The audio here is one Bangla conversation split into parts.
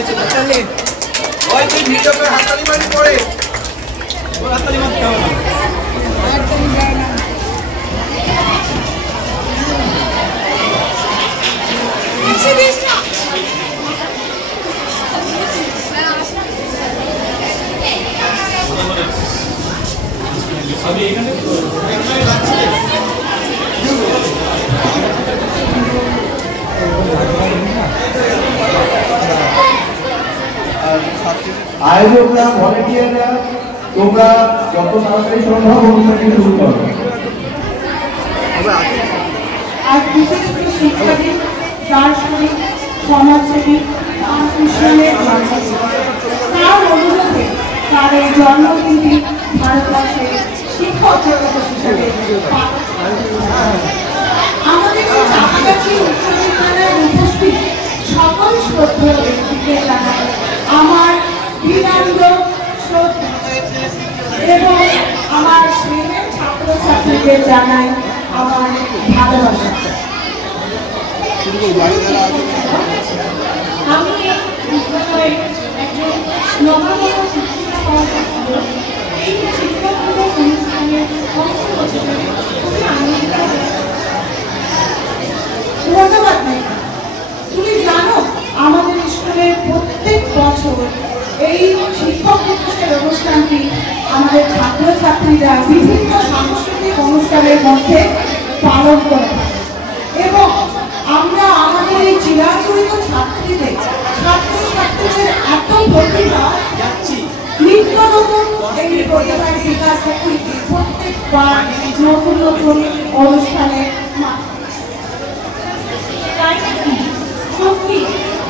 ওই তুই ভিডিওতে হাতালি মারি পড়ে ও হাতালি মারতে হবে না একদম যায় না কিছু দিস না আমি এখানে আয়োজকরা ভলেন্টিয়াররা তোমরা যত তাড়াতাড়ি সম্ভব অনুষ্ঠানটি শুরু করো। আজ বিশেষ শিক্ষাবিদ, দার্শনিক, সমাজসেবী কৃষ্ণের তার অনুরোধে তার এই জন্মদিনটি ভারতবর্ষের শিক্ষক জগৎ হিসাবে আমাদের এই চাপাগাছি উচ্চ বিদ্যালয়ে উপস্থিত সকল শ্রদ্ধেয় ব্যক্তিকে জানাই আমার বিনম্র শ্রদ্ধা এবং আমার শ্রেণীর ছাত্রছাত্রীদের জানাই আমার ভালোবাসা। আমি এই বিদ্যালয়ে একজন নবম শিক্ষিকা হওয়ার এই শিক্ষামূলক অনুষ্ঠানের অংশ হতে পেরে খুবই আনন্দিত। ধন্যবাদ। তুমি জানো আমাদের স্কুলের প্রত্যেক বছর এই শিক্ষক দিবসের অনুষ্ঠানটি আমাদের ছাত্রছাত্রীরা বিভিন্ন সাংস্কৃতিক অনুষ্ঠানের মধ্যে পালন করে এবং আমরা আমাদের এই চিরাচরিত ছাত্রীদের ছাত্রছাত্রীদের এত প্রতিভা নিত্য নতুন এই প্রতিভার বিকাশ প্রত্যেকবার নতুন নতুন অনুষ্ঠানের সত্যি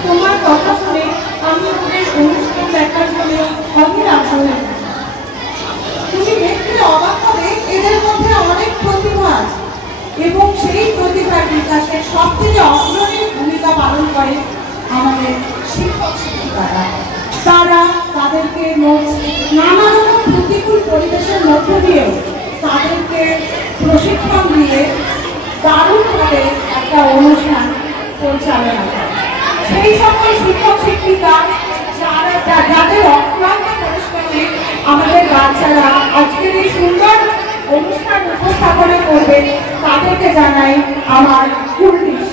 তোমার কথা শুনে আমি ওদের অনুষ্ঠান দেখার জন্য অধীর আগ্রহী। তুমি দেখলে অবাক হবে এদের মধ্যে অনেক প্রতিভা আছে এবং সেই প্রতিভার বিকাশে সবথেকে অগ্রণী ভূমিকা পালন করে আমাদের শিক্ষক শিক্ষিকারা। তারা তাদেরকে নানা রকম প্রতিকূল পরিবেশের মধ্য দিয়েও তাদেরকে প্রশিক্ষণ দিয়ে দারুণভাবে একটা অনুষ্ঠান পরিচালনা করে। সেই সকল শিক্ষক শিক্ষিকা যাদের অক্লান্ত পরিশ্রমে আমাদের বাচ্চারা আজকের এই সুন্দর অনুষ্ঠান উপস্থাপনা করবে তাদেরকে জানাই আমার কুর্নিশ।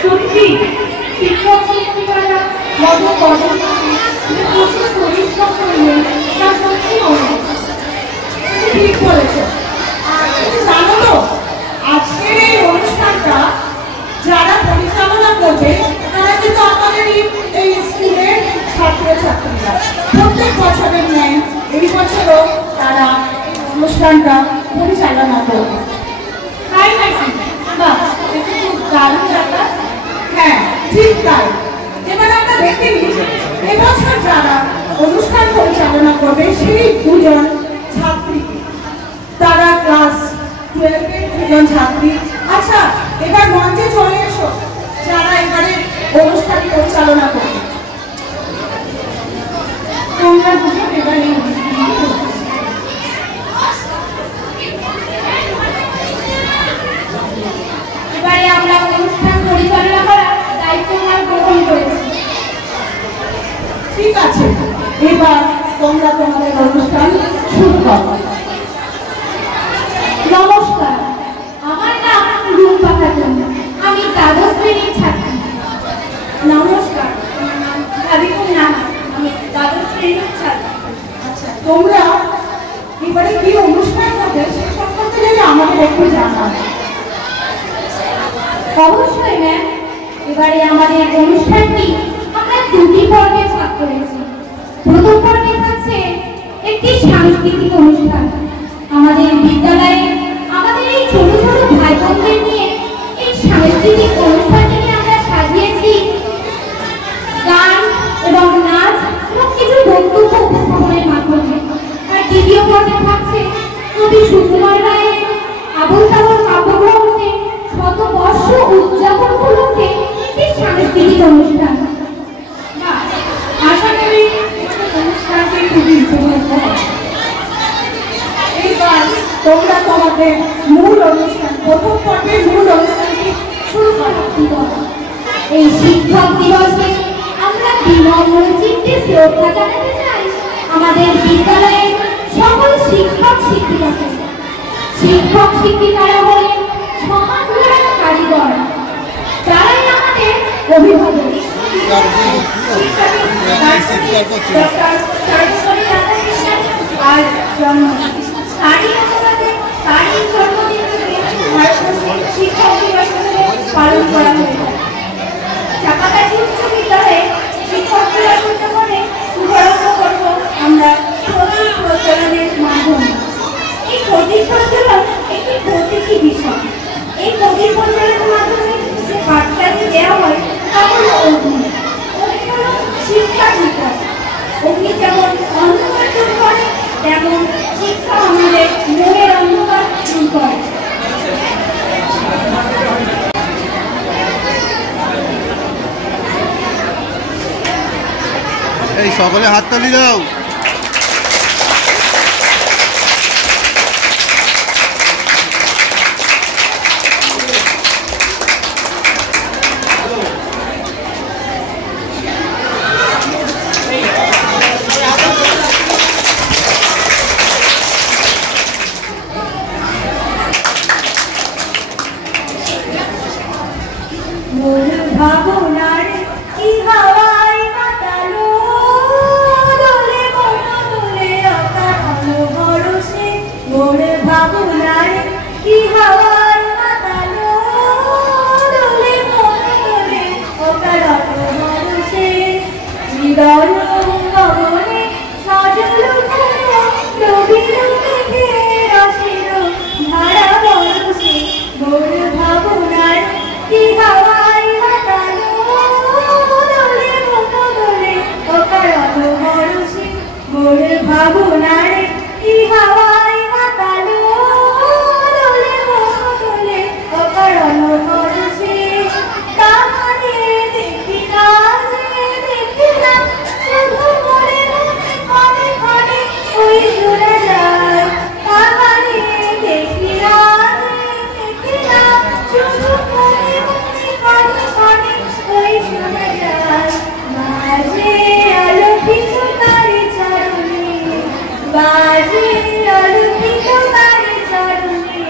সত্যি শিক্ষক শিক্ষিকারা মত কদম প্রচুর পরিশ্রম করলে তা সত্যি ঠিক বলেছ। জানো তো আজকের এই অনুষ্ঠানটা যারা পরিচালনা করবে তারা কিন্তু আমাদের এই স্কুলের ছাত্রছাত্রীরা প্রত্যেক বছরের ন্যায় এই বছরও তারা অনুষ্ঠানটা পরিচালনা করবে। তাই নাকি? বাহ, এটা খুব দারুণ ব্যাপার। হ্যাঁ ঠিক তাই। এবার আমরা দেখে নিই এবছর যারা অনুষ্ঠান পরিচালনা করবে সেই দুজন ছাত্রী, তারা ক্লাস 12-এর দুজন ছাত্রী। আচ্ছা এবার মঞ্চে চলে এসো যারা এবারে অনুষ্ঠান পরিচালনা করবে। তোমরা দুজন এবারে আমরা অনুষ্ঠান পরিচালনা করার দায়িত্ব গ্রহণ করেছি। ঠিক আছে, এবার তোমরা তোমাদের অনুষ্ঠান শুরু করো। নমস্কার, আমার নাম রূপা খাতুন, আমি দ্বাদশ শ্রেণীর ছাত্রী। নমস্কার, আমার নাম সাবিকুন নাহার, আমি দ্বাদশ শ্রেণীর ছাত্রী। আচ্ছা, তোমরা এবারে কি অনুষ্ঠান করবে সে সম্পর্কে যদি আমাদের একটু জানাবে। অবশ্যই ম্যাম, এবারে আমাদের অনুষ্ঠানটি আমরা দুটি পর্বে ভাগ করেছি। প্রথম পর্বে থাকছে একটি সাংস্কৃতিক অনুষ্ঠান। আমাদের বিদ্যালয়ে আমাদের এই ছোট ছোট ভাই বোনদের নিয়ে এই সাংস্কৃতিক অনুষ্ঠানটিকে আমরা সাজিয়েছি গান এবং নাচ এবং কিছু বক্তব্য উপস্থাপনের মাধ্যমে। আর দ্বিতীয় পর্বে থাকছে কবি সুকুমার রায়ের আবুল তাবুল কাব্যগ্রন্থে শতবর্ষ উদযাপন উপলক্ষে একটি সাংস্কৃতিক অনুষ্ঠান। আশা করি অনুষ্ঠানটি খুবই উপভোগ্য হবে। এইবার তোমরা তোমাদের মূল অনুষ্ঠান, প্রথম পর্বের মূল অনুষ্ঠানটি শুরু করো। এই শিক্ষক দিবসে আমরা বিনম্র চিত্তে শ্রদ্ধা জানাতে চাই আমাদের বিদ্যালয়ের সকল শিক্ষক শিক্ষিকাকে। শিক্ষক শিক্ষিকারা হলেন সমাজ গড়ার কারিগর, তারাই আমাদের অভিভাবক। আর জন্মদিন শিক্ষক দিবস পালন করা হয়ে থাকে। চাপাগাছি উচ্চ বিদ্যালয়ে শিক্ষক দিবস উদযাপনে শুভারম্ভ করব আমরা প্রতীক প্রচলনের মাধ্যমে। এই প্রতীক প্রচলন একটি প্রতীকী বিষয়। এই প্রতীক প্রচলনের মাধ্যমে যে বার্তাটি দেওয়া হয় তা হল অগ্নি। অগ্নি হল শিক্ষার বিকাশ। অগ্নি যেমন অন্ধকার দূর করে, তেমন শিক্ষা আমাদের মনের অন্ধকার দূর করে। এই সকলে হাততালি দাও। ভাবনার কি হাওয়ায় মাতালো দোলে মন দোলে আকালো ভরসে। মোর ভাবনার কি হাওয়ায় মাতালো দোলে মন দোলে আকালো ভরসে। হৃদয় গগনে সাজল রবির মেঘে আসিল ধারা বরসে। মোর ভাবনার কি হাওয়ায় মাতালো দোলে মন দোলে আকালো ভরসে। মোর ভাবনার কি হাওয়ায় মাতালো দোলে মন দোলে আকালো ভরসে। তাহারে দেখি না দেখি না শুধু মনে মনে মনে ওই শোনা যায়। তাহারে দেখি না দেখি না শুধু মনে মনে মনে ওই শোনা যায়। বাজে আলোকিত তারে চরণে, বাজে আলোকিত তারে চরণে।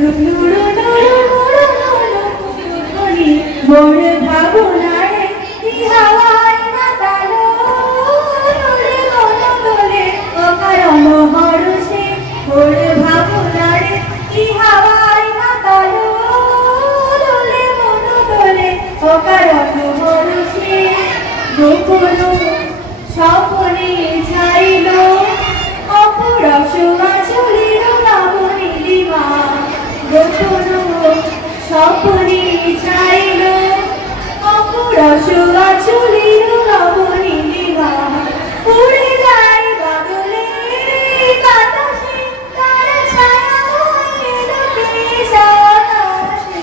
রুনু রুনু রুনু রুনু রুনু মোর ভাবনার কি হাওয়ায় মাতালো দোলে মন দোলে আকালো ভরসে। মোর ভাবনার কি হাওয়ায় মাতালো দোলে মন দোলে আকালো ভরসে। গোপন স্বপনে ছাইল অপরস আঁচলের নবনীলিমা। গোপন স্বপনে ছাইল অপরস আঁচলের নবনীলিমা। উড়ে যায় বাদলে বাতাসে তার ছায়া এলো দেশ আকাশে।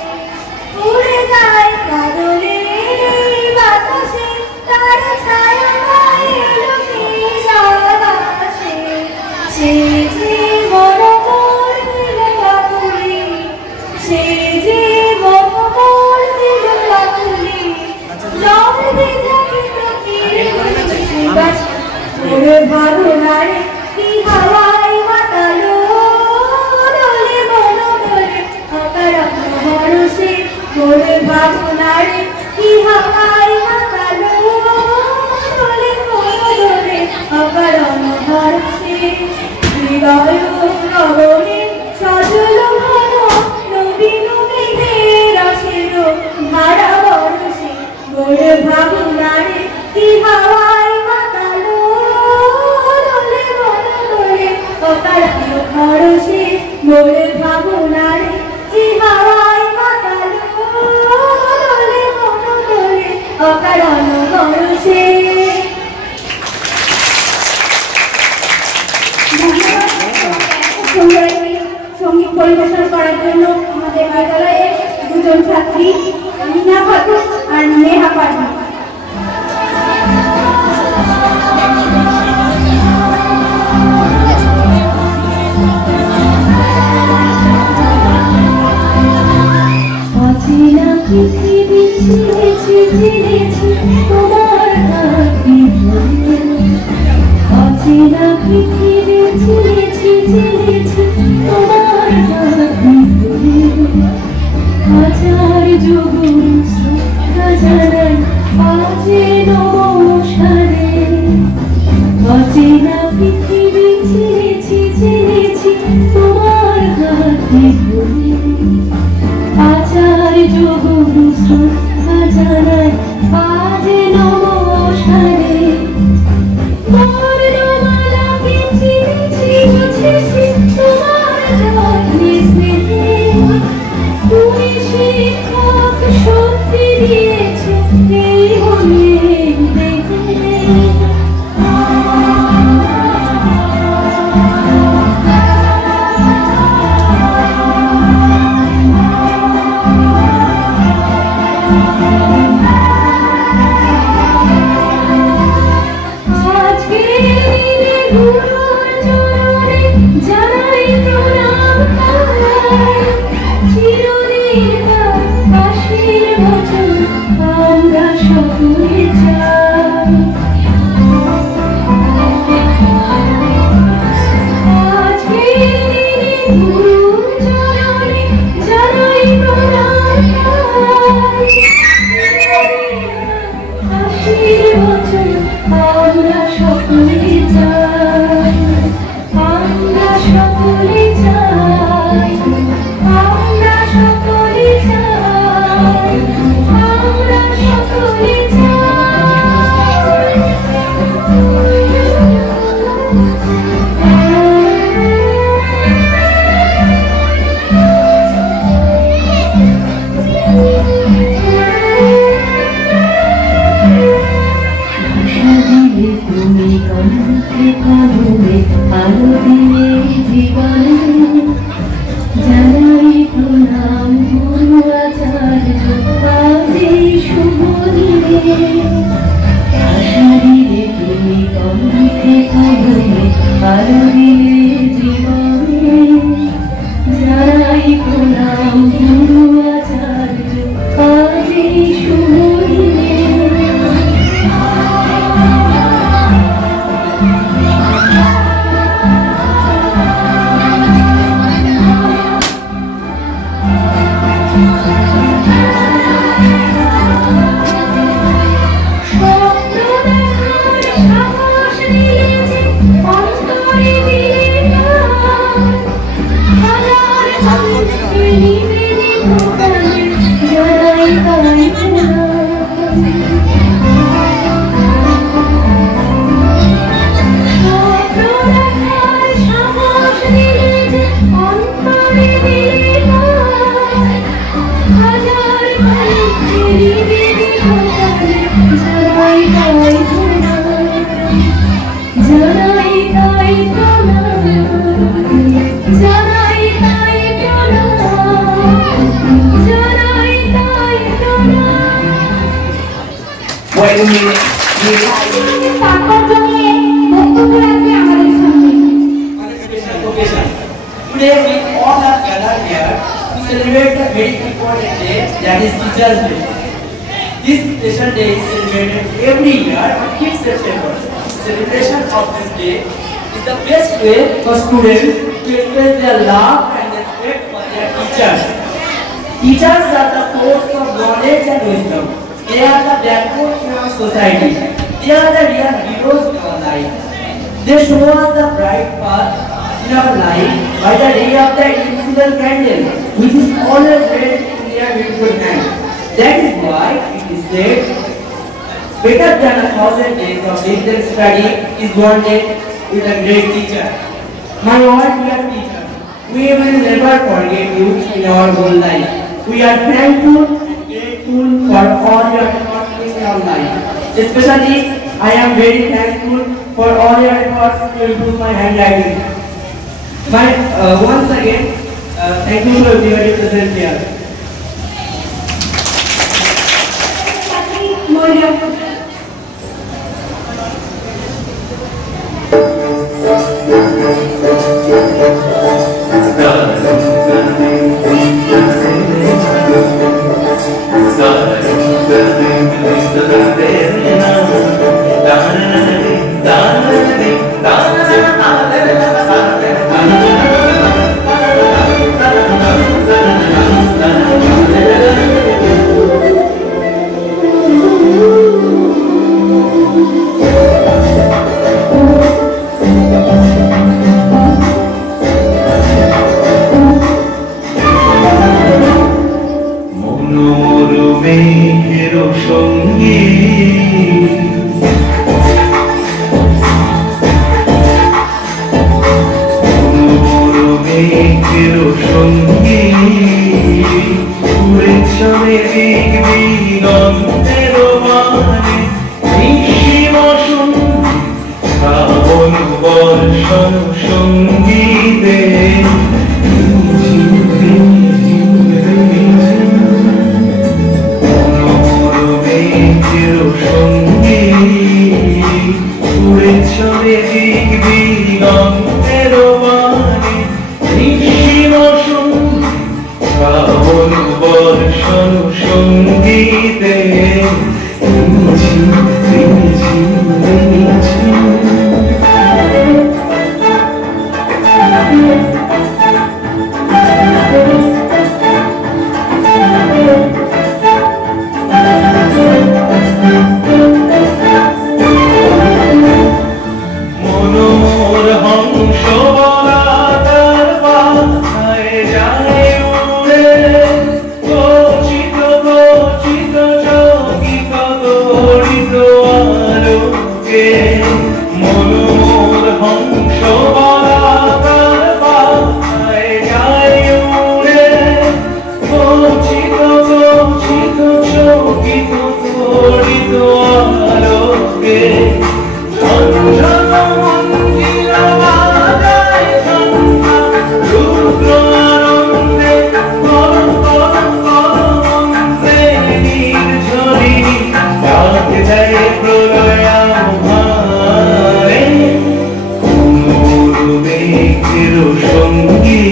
উড়ে যায় বাদলে বাতাসে তার ছায়া এলো দেশ আকাশে। সে যে মন মোর দিল আকুলি, সে যে মন মোর দিল আকুলি। জল ভেজা বাস মোর ভাবনার কি হাওয়ায় মাতালো দোলে মন দোলে আকালো ভরসে। মোর ভাবনার কি হাওয়ায় মাতালো দোলে মন দোলে আকালো ভরসে। হৃদয় গগনে সজল ঘন নবীন মেঘের আসিল ধারা বরসে। মোর ভাবনার কি হাওয়ায় মাতালো দোলে মন দোলে আকালো ভরসে। মোর ভাবনার কি হাওয়ায় মাতালো দোলে মন দোলে আকালো ভরসে। সঙ্গীত পরিবেশন করার জন্য আমাদের বিদ্যালয়ের দুজন ছাত্রী মিনা খাতুন আর নেহা পাঠক। অচেনা পৃথিবী ছিঁড়েছি ছিঁড়েছি তোমার বুঝেছি তোমার যত্নে স্নেহে তুমি শিক্ষক শক্তি দিয়েছ এই মনের দেহে Today we all are gathered here to celebrate a very important day, that is Teachers' Day. This special day is celebrated every year on 5th September. Celebration of this day is the best way for students to express their love and respect for their teachers. Teachers are the source of knowledge and wisdom. They are the backbone in our society. They are the real heroes in our life. They show us the bright path in our life by the ray of the invisible candle, which is always held in their beautiful hand. That is why it is said, better than 1,000 days of diligent study is one day with a great teacher. My all dear teachers, we will never forget you in our whole life. We are thankful and grateful for all your efforts in our life. Especially, I am very thankful for all your efforts to improve my handwriting. Once again, thank you to everybody present here. মেঘের সঙ্গী উড়ে চলে দেখবি গন্ধের মানে নিশিম শ্রাবণ বর্ষণ সঙ্গীতে সঙ্গী উড়ে চলে দেখবি গন্ধের মানে নিশিম শ্রাবণ বর্ষণ সঙ্গীতে মনোর হংস বলাকার বাসায় যায় উড়ে গচিত গচিত চকিত তড়িত আলোকে মনোর হংস বলাকার বাসায় যায় উড়ে গচিত গচিত চকিত তড়িত আলোকে সঙ্গী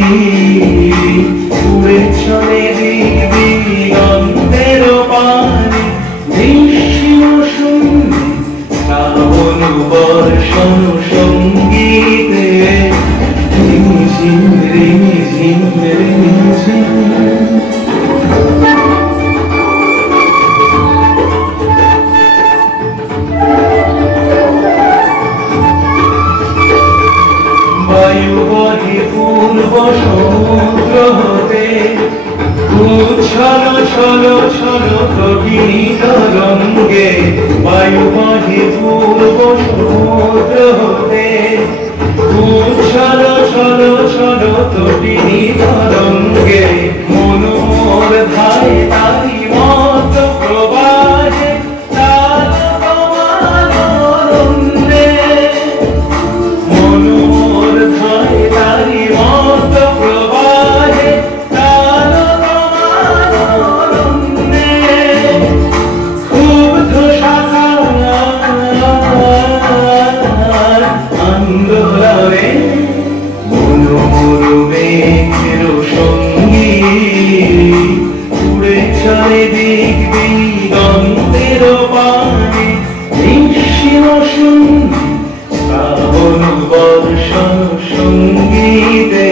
উড়ে চলে দিবি গন্ধের পানে নিশিম শুনে শ্রাবণ বর্ষণ সঙ্গীতে ঝিম রিম ঝিম রিম ঝিম বায়ু বহে পূর্ব সমুদ্র হতে উচ্ছল ছল ছল প্রকৃত রঙ্গে বায়ু বহে পূর্ব সমুদ্র হতে উচ্ছল ছল ছল প্রকৃত রঙ্গে মনোর ধায় তারি মত প্রবাহে মনোর ধায় তারি মত প্রবাহে ক্ষুব্ধ শাখার আন্দোলনে মনোর মেঘের সঙ্গী উড়ে চলে দেখবি গন্ধের পানে নিশিম শুনে শ্রাবণ বর্ষণ সঙ্গীতে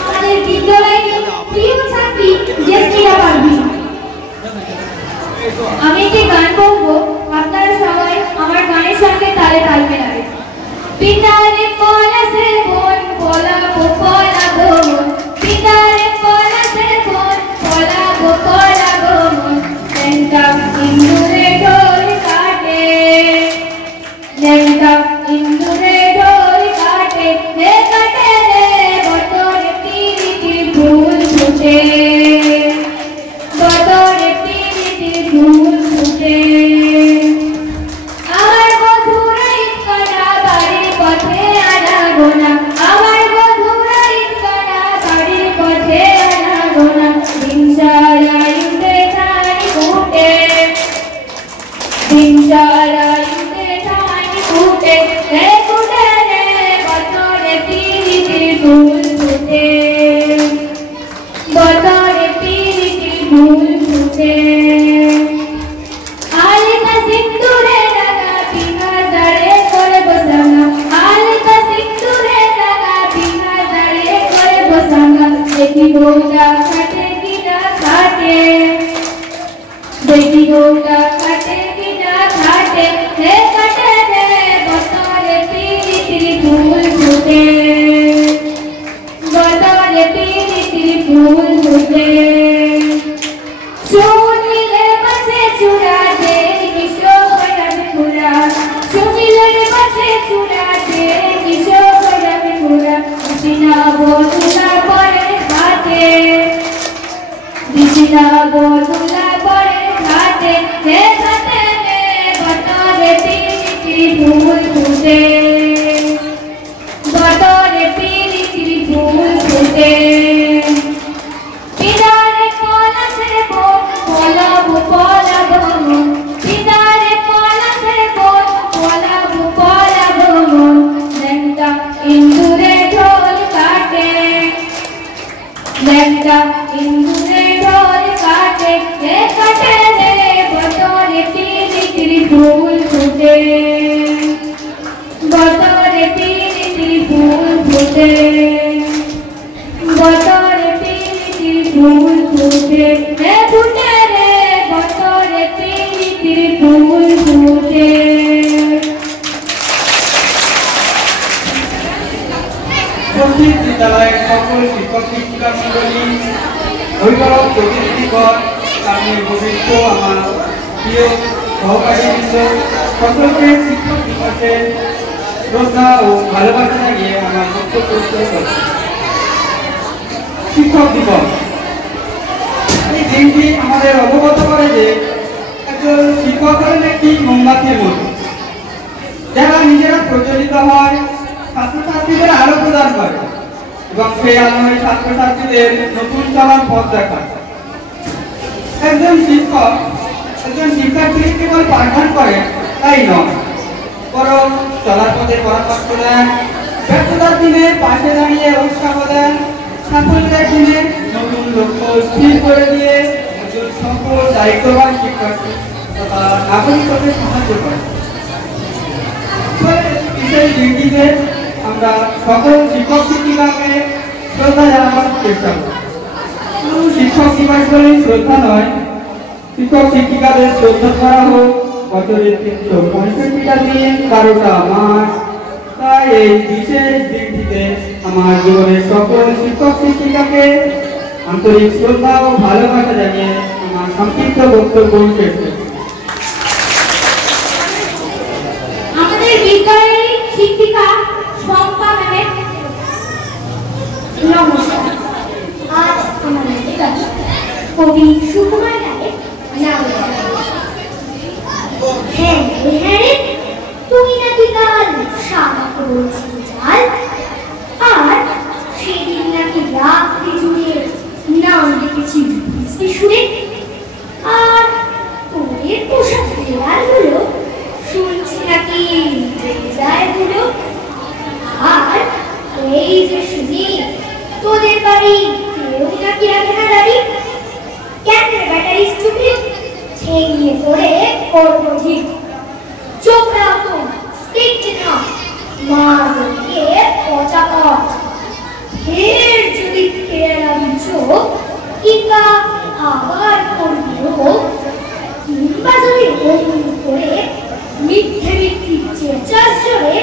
আমাদের বিদ্যালয়ের প্রিয় ছাত্রী জেসমিনা পারভীন। আমি একটি গান বলবো, আপনারা সবাই আমার গানের সঙ্গে তালে তাল মেলাবে। পিতারে পলাশের বোন পলাবো পলাবো মন, পিতারে পলাশের বোন পলাবো পলাবো মন, লেঙ্কা ইন্দুরে ঢোল কাটে, লেঙ্কা ইন্দুরে ঢোল কাটে, হে কাটে রে বতরে তিরিটি ফুল ফুটে, বতরে তিরিটি ফুল ফুটে। আমার বধুরা ইটকানা বাড়ির পথে আনাগো না, আমার বধুরা ইটকানা বাড়ির পথে আনাগো না, দিন সারা ইন্দে ঠাই ফুটে, দিন সারা ইন্দে ঠাই ফুটে, হে ফুটে রে বতরে তিরিটি ফুল ফুটে, বতরে তিরিটি ফুল ফুটে। আলিকা সিন্দুরে রাঙা পিঙ্গা জড়ে করে বসাঙ্গা, আলিকা সিন্দুরে রাঙা পিঙ্গা জড়ে করে বসাঙ্গা, দেখি গোটা কাটে কিনা কাটে, দেখি গোটা কাটে কিনা কাটে, হে কাটে রে বতরে তিরিটি ফুল ফুটে বদরে পিরিতির ফুল ফুটে পিদারে পলাশে বোন পলাবো পলাবো মন পিদারে পলাশে বোন পলাবো পলাবো মন লেঙ্গা ইন্দুরে ঢোল কাটে লেঙ্গা ইন্দুরে ঢোল কাটে রে কাটে রে বদরে পিরিতির ফুল ফুটে বদরে পিরিতির ফুল ফুটে বদরে পিরিতির ফুল ফুটে রে ফুটে রে বদরে পিরিতির ফুল ফুটে। উপস্থিত বিদ্যালয়ের সকল শিক্ষক শিক্ষিকা মণ্ডলী, অভিভাবক প্রতিনিধিগণ, আমি উপস্থিত আমার প্রিয় সহকারীবৃন্দ, সকলকে শিক্ষক দিবসের শ্রদ্ধা ও ভালোবাসা জানিয়ে আমার বক্তব্য শুরু করছি। শিক্ষক দিবস এই দিনটি আমাদের অবগত করে যে একজন শিক্ষক হলেন একটি মোমবাতির মতো, যারা নিজেরা প্রজ্বলিত হয়, ছাত্রছাত্রীদের আলো প্রদান করে এবং সেই আলোয় ছাত্রছাত্রীদের নতুন চলার পথ দেখায়। একজন শিক্ষক একজন শিক্ষার্থীকে কেবল পাঠদান করে তাই নয়, বরং চলার পথে পরামর্শ দেন, ব্যর্থতার দিনে পাশে দাঁড়িয়ে উৎসাহ দেন, সাফল্যের দিনে নতুন লক্ষ্য স্থির করে দিয়ে একজন সফল দায়িত্ববান শিক্ষার্থী তথা নাগরিক হতে সাহায্য করে। বিশেষ দিনটিতে আমরা সকল শিক্ষক শিক্ষিকাকে শ্রদ্ধা জানানোর চেষ্টা করি। শুধু শিক্ষক দিবস বলেই শ্রদ্ধা নয়, শিক্ষক শিক্ষিকাদের শ্রদ্ধা করা হোক বছরের 365টা দিন 12টা মাস। তাই এই বিশেষ দিনটিতে আমার জীবনের সকল শিক্ষক শিক্ষিকাকে আন্তরিক শ্রদ্ধা ও ভালোবাসা জানিয়ে আমার সংক্ষিপ্ত বক্তব্য শেষ করছি। আমাদের বিদ্যালয়ের শিক্ষিকা শম্পা ম্যামের নমস্কার। আজ আমাদের বিদ্যালয়ে কবি সুকুমার রায়ের নাম। হ্যাঁ হ্যাঁ তুমি নাকি কাল সাদা করেছিলে জাল, আর সেদিন নাকি রাত্রি জুড়ে নাম দেখেছি বৃষ্টি সুরে, আর তোমাদের পোশাক দেওয়ালগুলো শুনছি নাকি যায় গুলো, আর এই যে শুনি তোদের বাড়ি কেউ নাকি রাখে না দাঁড়ি, কেন ব্যাটারি স্টুপিড ঠেঙিয়ে পড়ে করবো ঠিক, চোখ রাখো তো স্টিক না মারকে পচা পথ, ফের যদি কেরালাম চোখ কিংবা আবার করবি হোক, কিংবা যদি অমন করে মিথ্যে মিথ্যে চেঁচাস জোরে,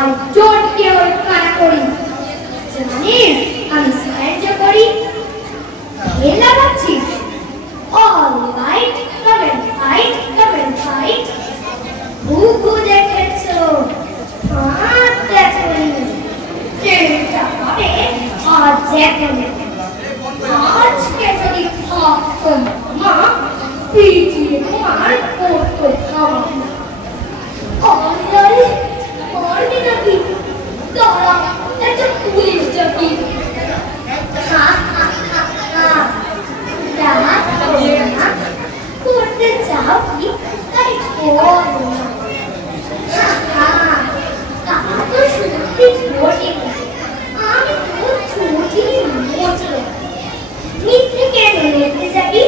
I don't care কানা করি, জানিস আমি সাহায্য করি, খেলা ভাবছিস? All right, come and fight, come and fight. Who দেখেছো? হাত দেখনি, চেষ্টা করে আজ দেখনি, আজকে যদি থাকতাম মা পিটিয়ে তোমার করতো খাওয়া। অন্যায় করবি নাকি? দাঁড়া একটা পুলিশ ডাকি। হা হা হা হা, রাত করো না, করতে চাও কি তাই করো না। হা হা, তা তো সত্যি ঘটে, আমি তো ছুটি মোটে। মিথ্যে কেন লেখতে যাবি?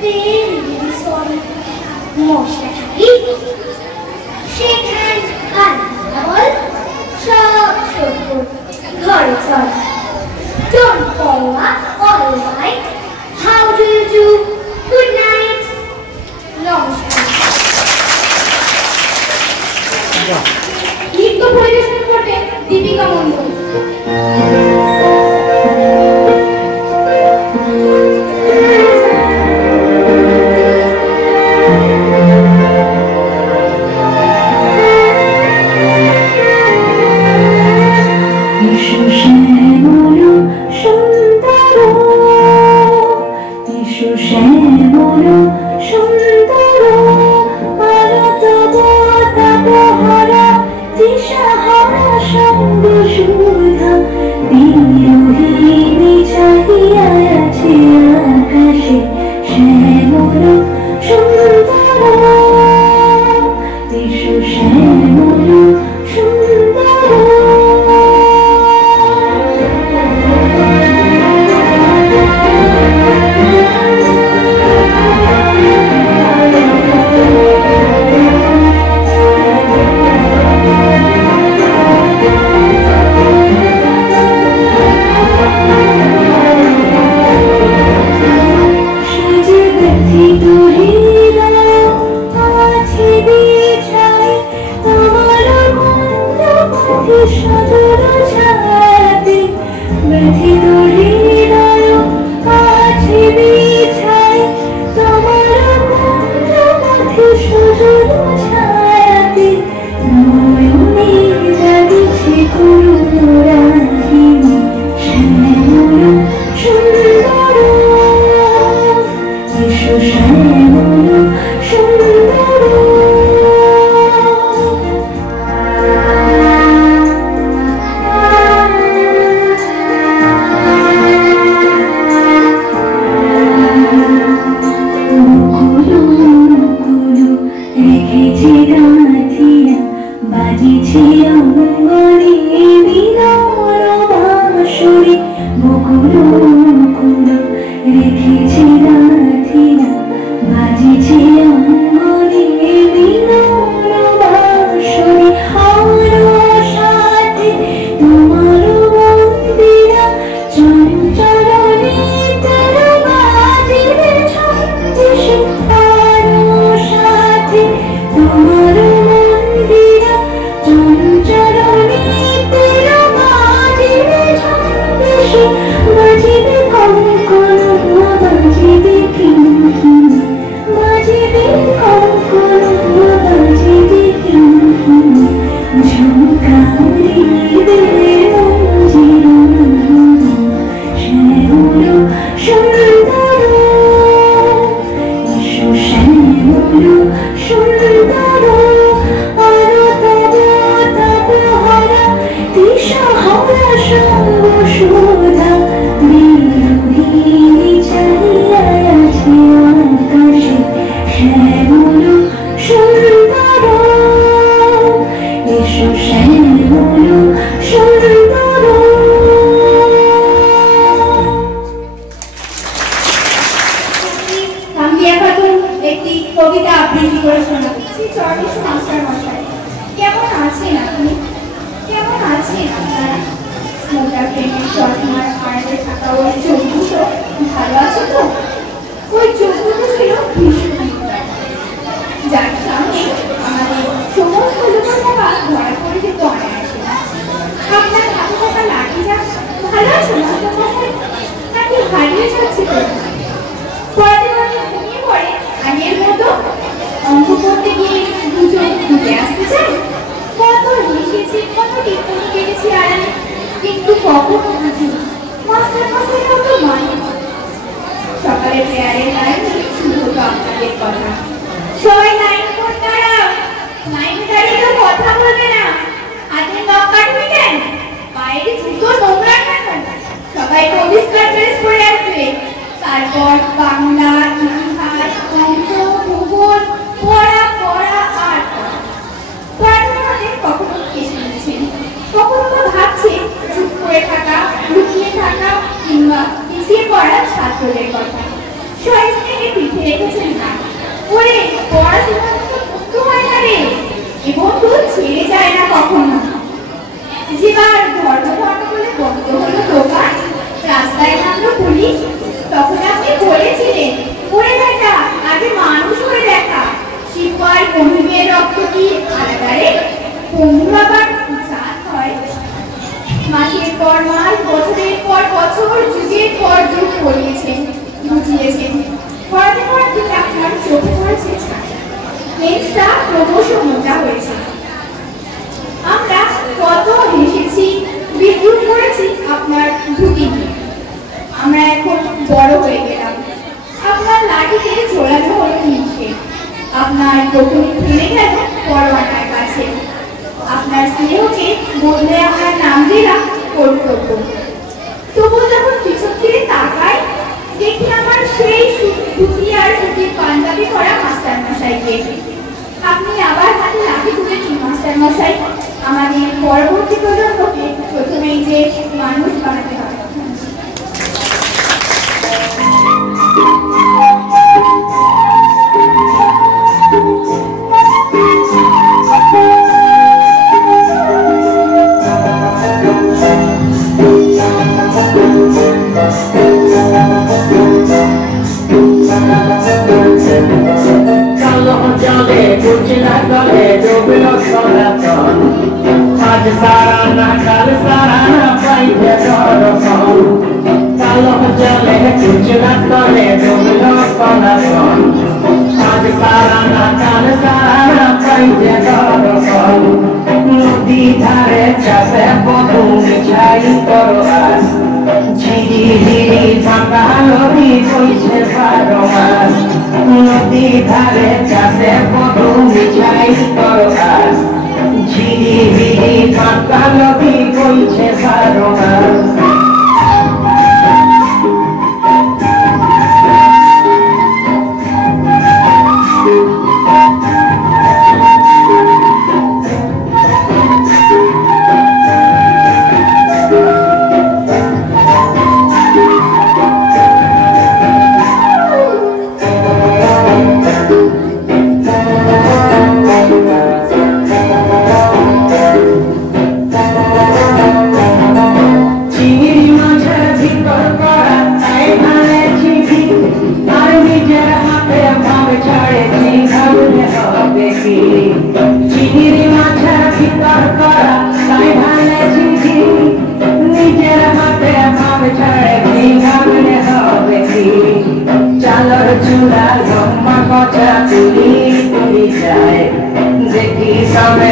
ভেরি সরি, মশা খাবি সেখান আর বল সব সত্য ঘরে চল। Don't follow up, all right. How do you do? Good night. নমস্কার। নৃত্য পরিবেশন করবে দীপিকা মণ্ডল।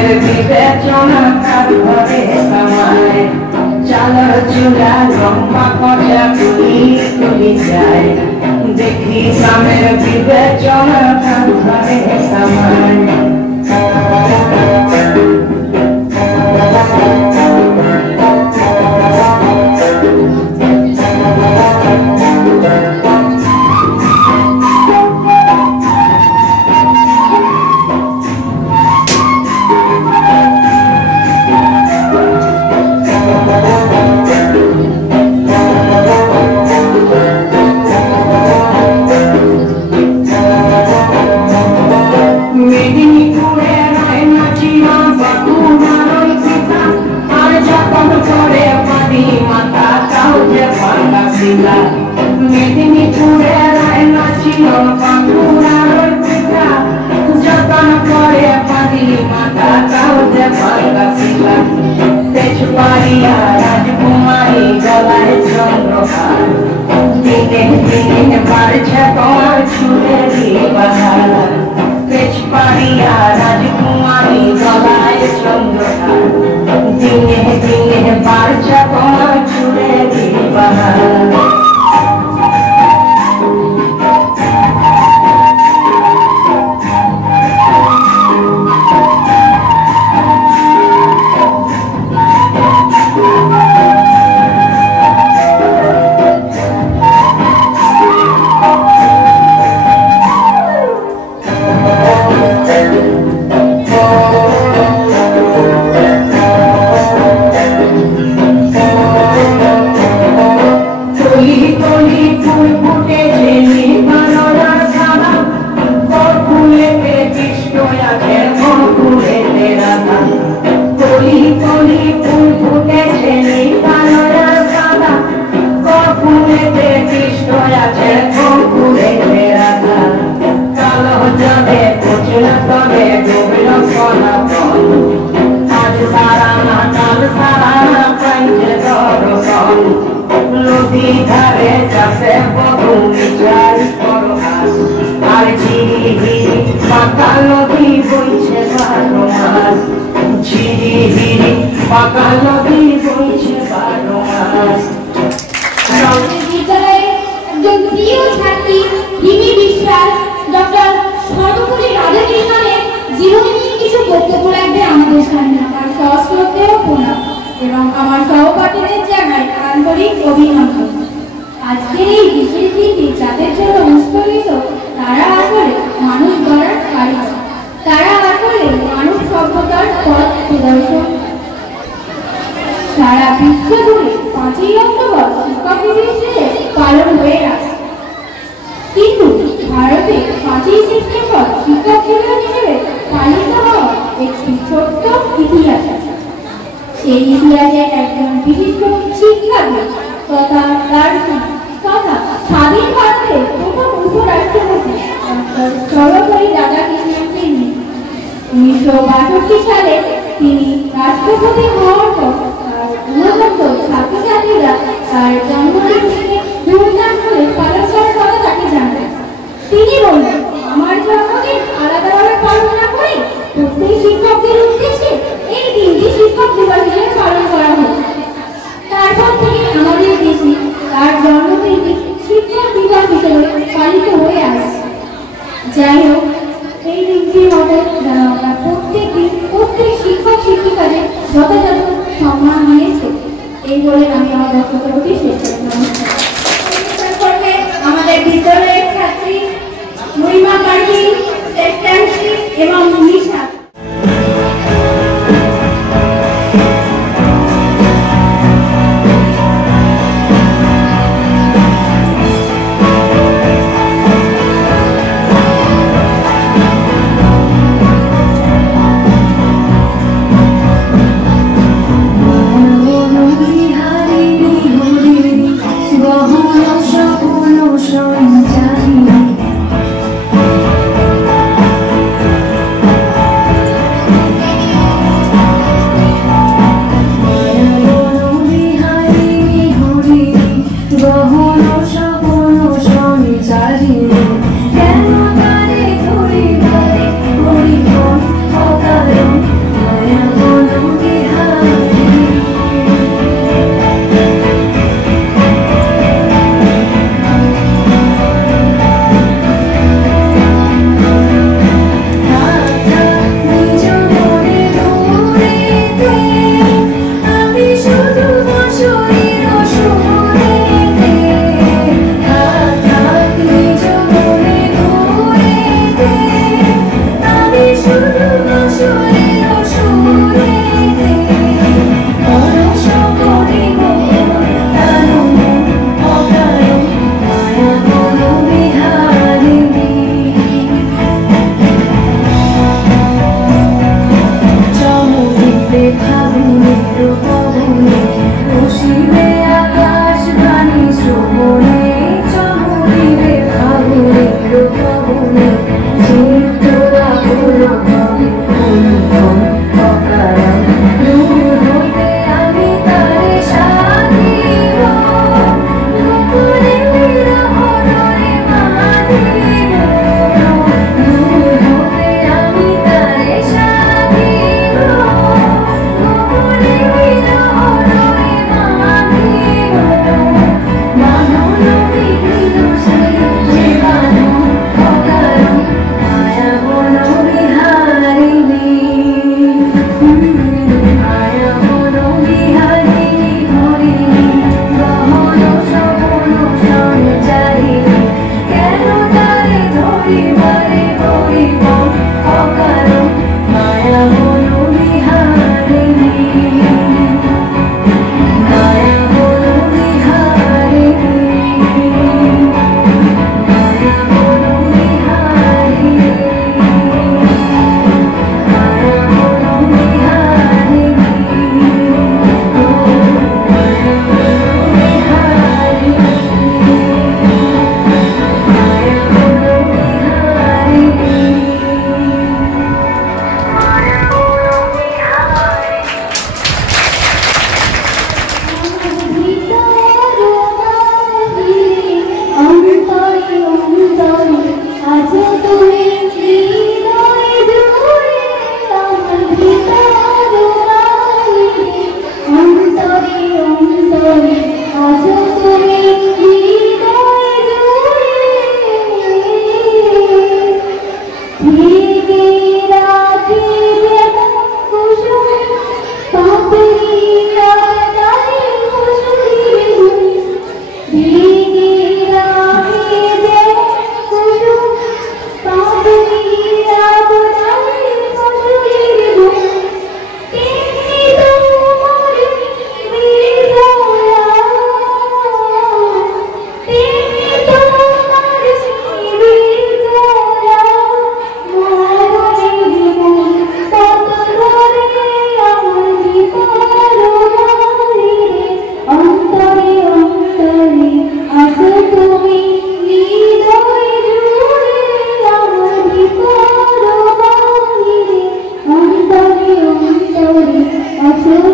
গ্রামের বিবেচনা কার ঘরে কামায় চালার চুলা লম্বা করে তুলি তুলি যায় দেখি গ্রামের বিবেচনা কার ঘরে কামায় মেদিনীপুরের আয়না ছিল বাঁকুড়ার পিতা যতন করে পানি মাথা কাউতে পাল্লা ছিল তেজপাড়িয়া রাজকুমারী গলায় চন্দ্রহার দিনে দিনে বাড়ছে তোমার ছুড়ে বাহার তেজপাড়িয়া রাজকুমারী গলায় চন্দ্রহার দিনে দিনে বাড়ছে তোমার ছুড়ে বাহার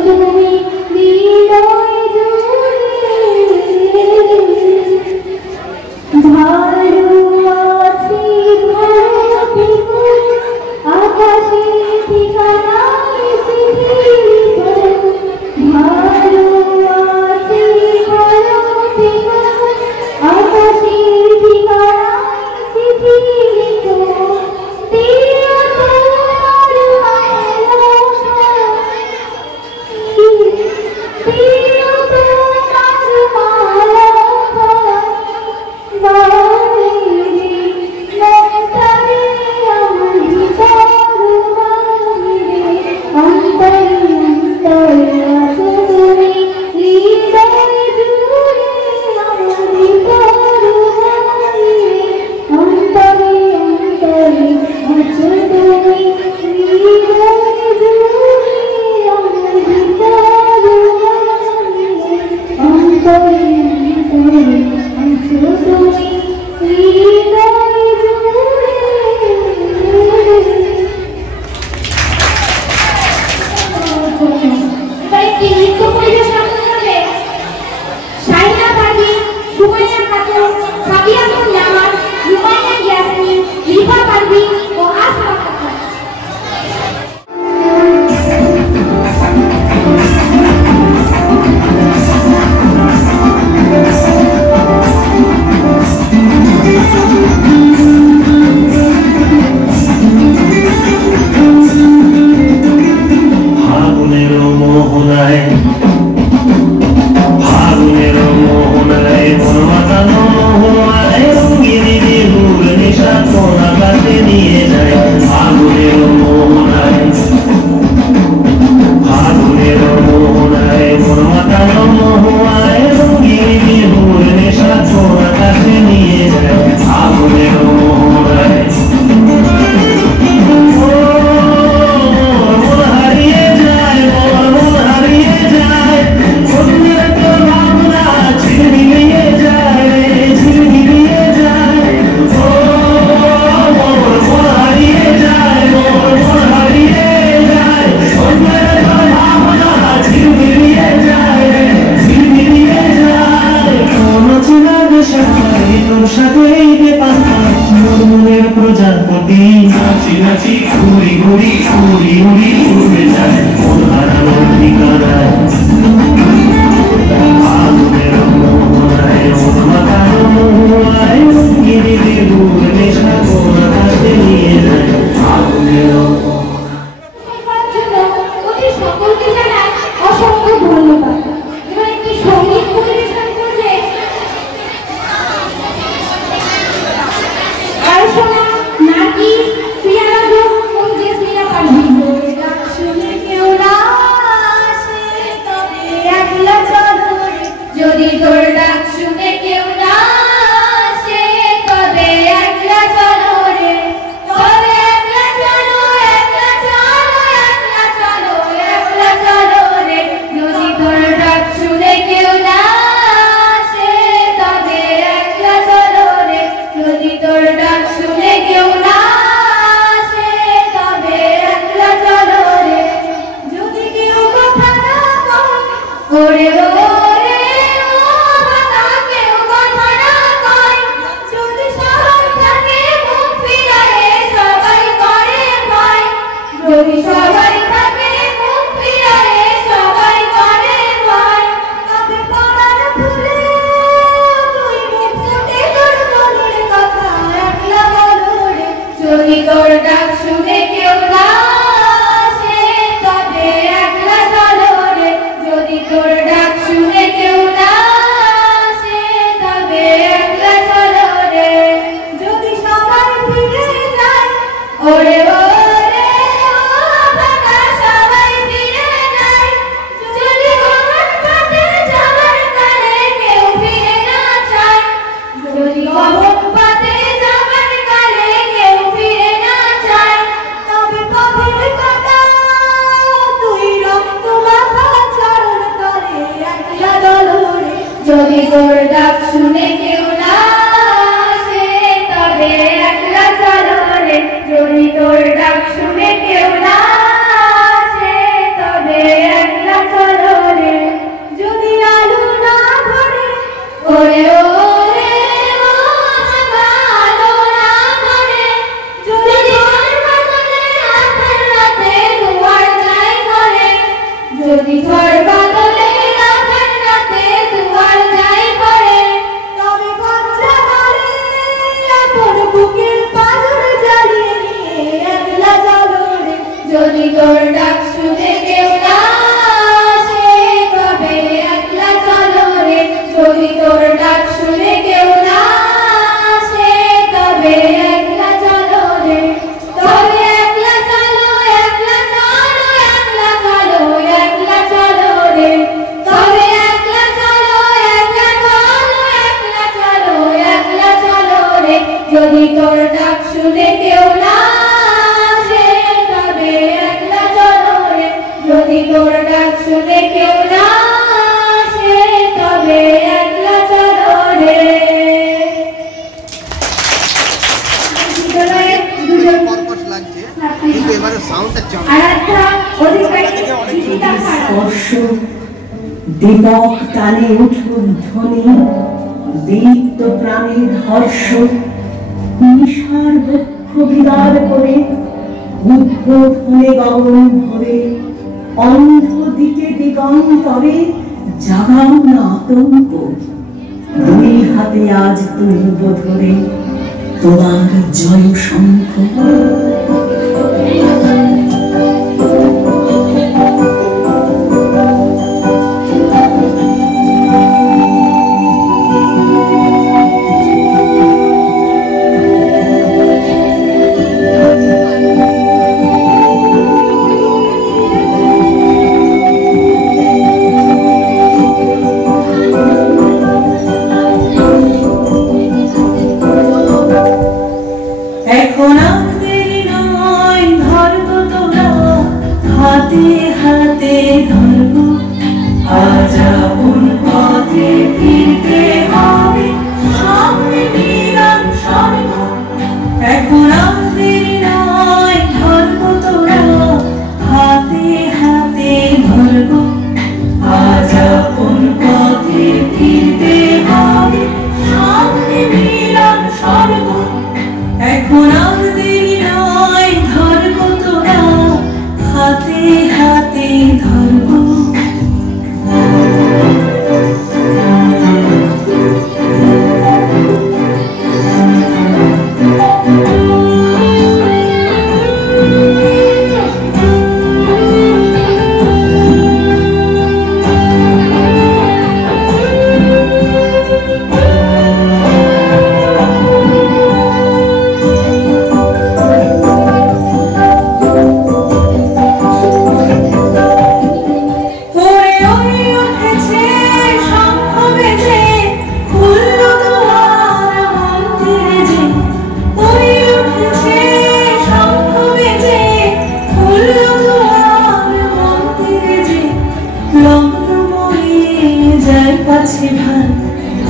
তুমি হৃদয় জুড়ে ভালো আছি ভালো আকাশে ঠিকানায় চিঠি লিখো ভালো আছি ভালো আকাশে ঠিকানায় চিঠি লিখো দিও তোমার ভালোবাসা দিও তোমার ভালোবাসা প্রজাপতি নাচি নাচি ঘুরি ঘুরি উড়ি উড়ি উড়ে যায় মন হারানো ঠিকানায় আগুনের মোহনায় মন মাতানো মোহনায় গিরিতে দূর নেশা কোন কাছে নিয়ে যায় আগুনের সকলকে জানাই অসংখ্য ধন্যবাদ। এবার একটি সঙ্গীত পরিবেশন করবে আয়শা নার্গিস প্রিয়া রাজু ও জেসমিনা পারভীন। শুনে কেউ না আসে তবে একলা চলো রে, যদি তোর ডাক শুনে কেউ না আসে তবে একলা চলো রে, তবে একলা চলো একলা চলো একলা চলো একলা চলো রে, যদি তোর ডাক শুনে কেউ না আসে তবে একলা চলো রে, যদি তোর ডাক শুনে কেউ না আসে তবে একলা চলো রে, যদি কেউ কথা না কয় ওরে ওরে ও কথা কেউ কথা না কয়, যদি শহর থাকে মুখ ফিরায়ে সবাই করে ভয়, যদি সবাই থাকে মুখ ফিরায়ে সবাই করে ভয়, তবে পরাণ খুলে তুই মুখ ফুটে তোর মনের কথা একলা বলো রে, যদি তোর ডাক শুনে কেউ না আসে তবে একলা চলো রে, যদি তোর ডাক শুনে কেউ না আসে তবে একলা চলো রে, যদি সবাই ফিরে যায় ওরে ওরে ও ফাঁকা সবাই ফিরে যায়, যদি ভ্রমণ পথে যাবার কালে কেউ ফিরে না চায়, যদি ভ্রমণ পথে যাবার কালে কেউ ফিরে না চায়, তবে পথের কাঁটা তুই রক্ত মাখা চরণ তলে একলা চলো রে, যদি তোর ডাক শুনে কেউ না আসে তবে একলা চলো রে, যদি তোর ডাক শুনে কেউ না আসে তবে একলা চলো যদি ঝড় বাদলে রাতের রাতে দুয়ার যায় ঘরে, তবে বাচ্চা হারে আপন বুকের পাঁজর জ্বালিয়ে নিয়ে একলা চলো রে। যদি তোর ডাক শুনে কেউ না আসে, তবে একলা চলো রে। যদি তোর ডাক শুনে কেউ না আসে, তবে একলা চলো রে। তবে একলা চলো, একলা চলো, একলা চলো, একলা চলো রে। তবে একলা চলো, একলা চলো, একলা চলো, একলা চলো রে। যদি তোর ডাক শুনে কেউ না আসে, তবে একলা চলো রে। যদি তোর ডাক শুনে কেউ না আসে, তবে একলা চলো রে। বিদ্যালয়ের দুজন কর্কশ লাগছে ছাত্রী কিন্তু এবারে সাউন্ডটা চমৎকার। আরাধ্যা অধিকারী দীপিকা খাড়া। স্পর্শ দীপক টানে উঠুক ধ্বনি, দীপ্ত প্রাণের হর্ষ, নিশার বক্ষ বিদার করে উদ্বোধনে গগন ভরে, অন্ধ দিকে দিগন্তরে জাগাও না আতঙ্ক। দুই হাতে আজ তুলব ধরে তোমার জয় শঙ্খ। এখন আর দেরি নয়, ধরবো তোরা হাতে হাতে ধরবো। আজ আপন পথে ফিরতে হবে, সামনে নিরান স্বর্গ। এখন আর দেরি নয়, ধরবো তোরা হাতে হাতে ধরবো। আজ আপন পথে ফিরতে হবে, সামনে নিরান স্বর্গ। এখন আর দেরি নয়, ধরবো তোরা হাতে হাতে ধরবো।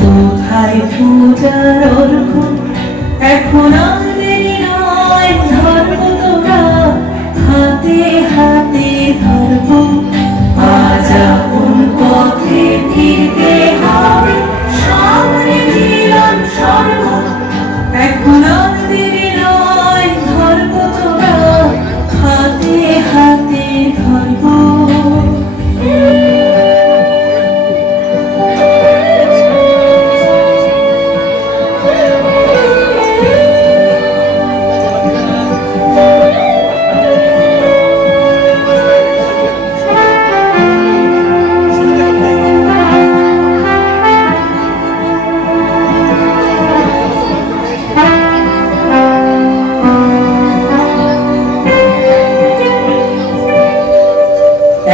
কোথায় পূজার অর্ঘ? এখন আর দেরি নয়, ধরবো তোরা হাতে হাতে ধরবো। আজ আপন পথে ফিরতে হবে, সামনে নিরান স্বর্গ। এখন আর দেরি নয়, ধরবো তোরা হাতে হাতে ধরবো।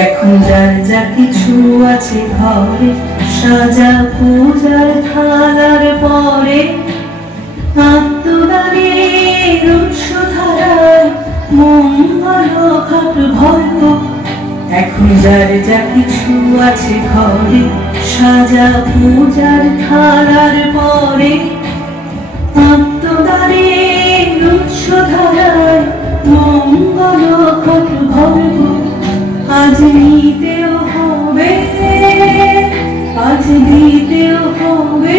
এখন যার যা কিছু আছে ঘরে, সাজা পূজার থালার পরে, আত্মদানের উৎস ধারায় মঙ্গল ঘট ভর্গ। এখন যার যা কিছু আছে ঘরে, সাজা পূজার থালার পরে, আত্মদানের উৎস ধারায় মঙ্গল ঘট ভর্গ। আজ নিতেও হবে, আজ দিতেও হবে,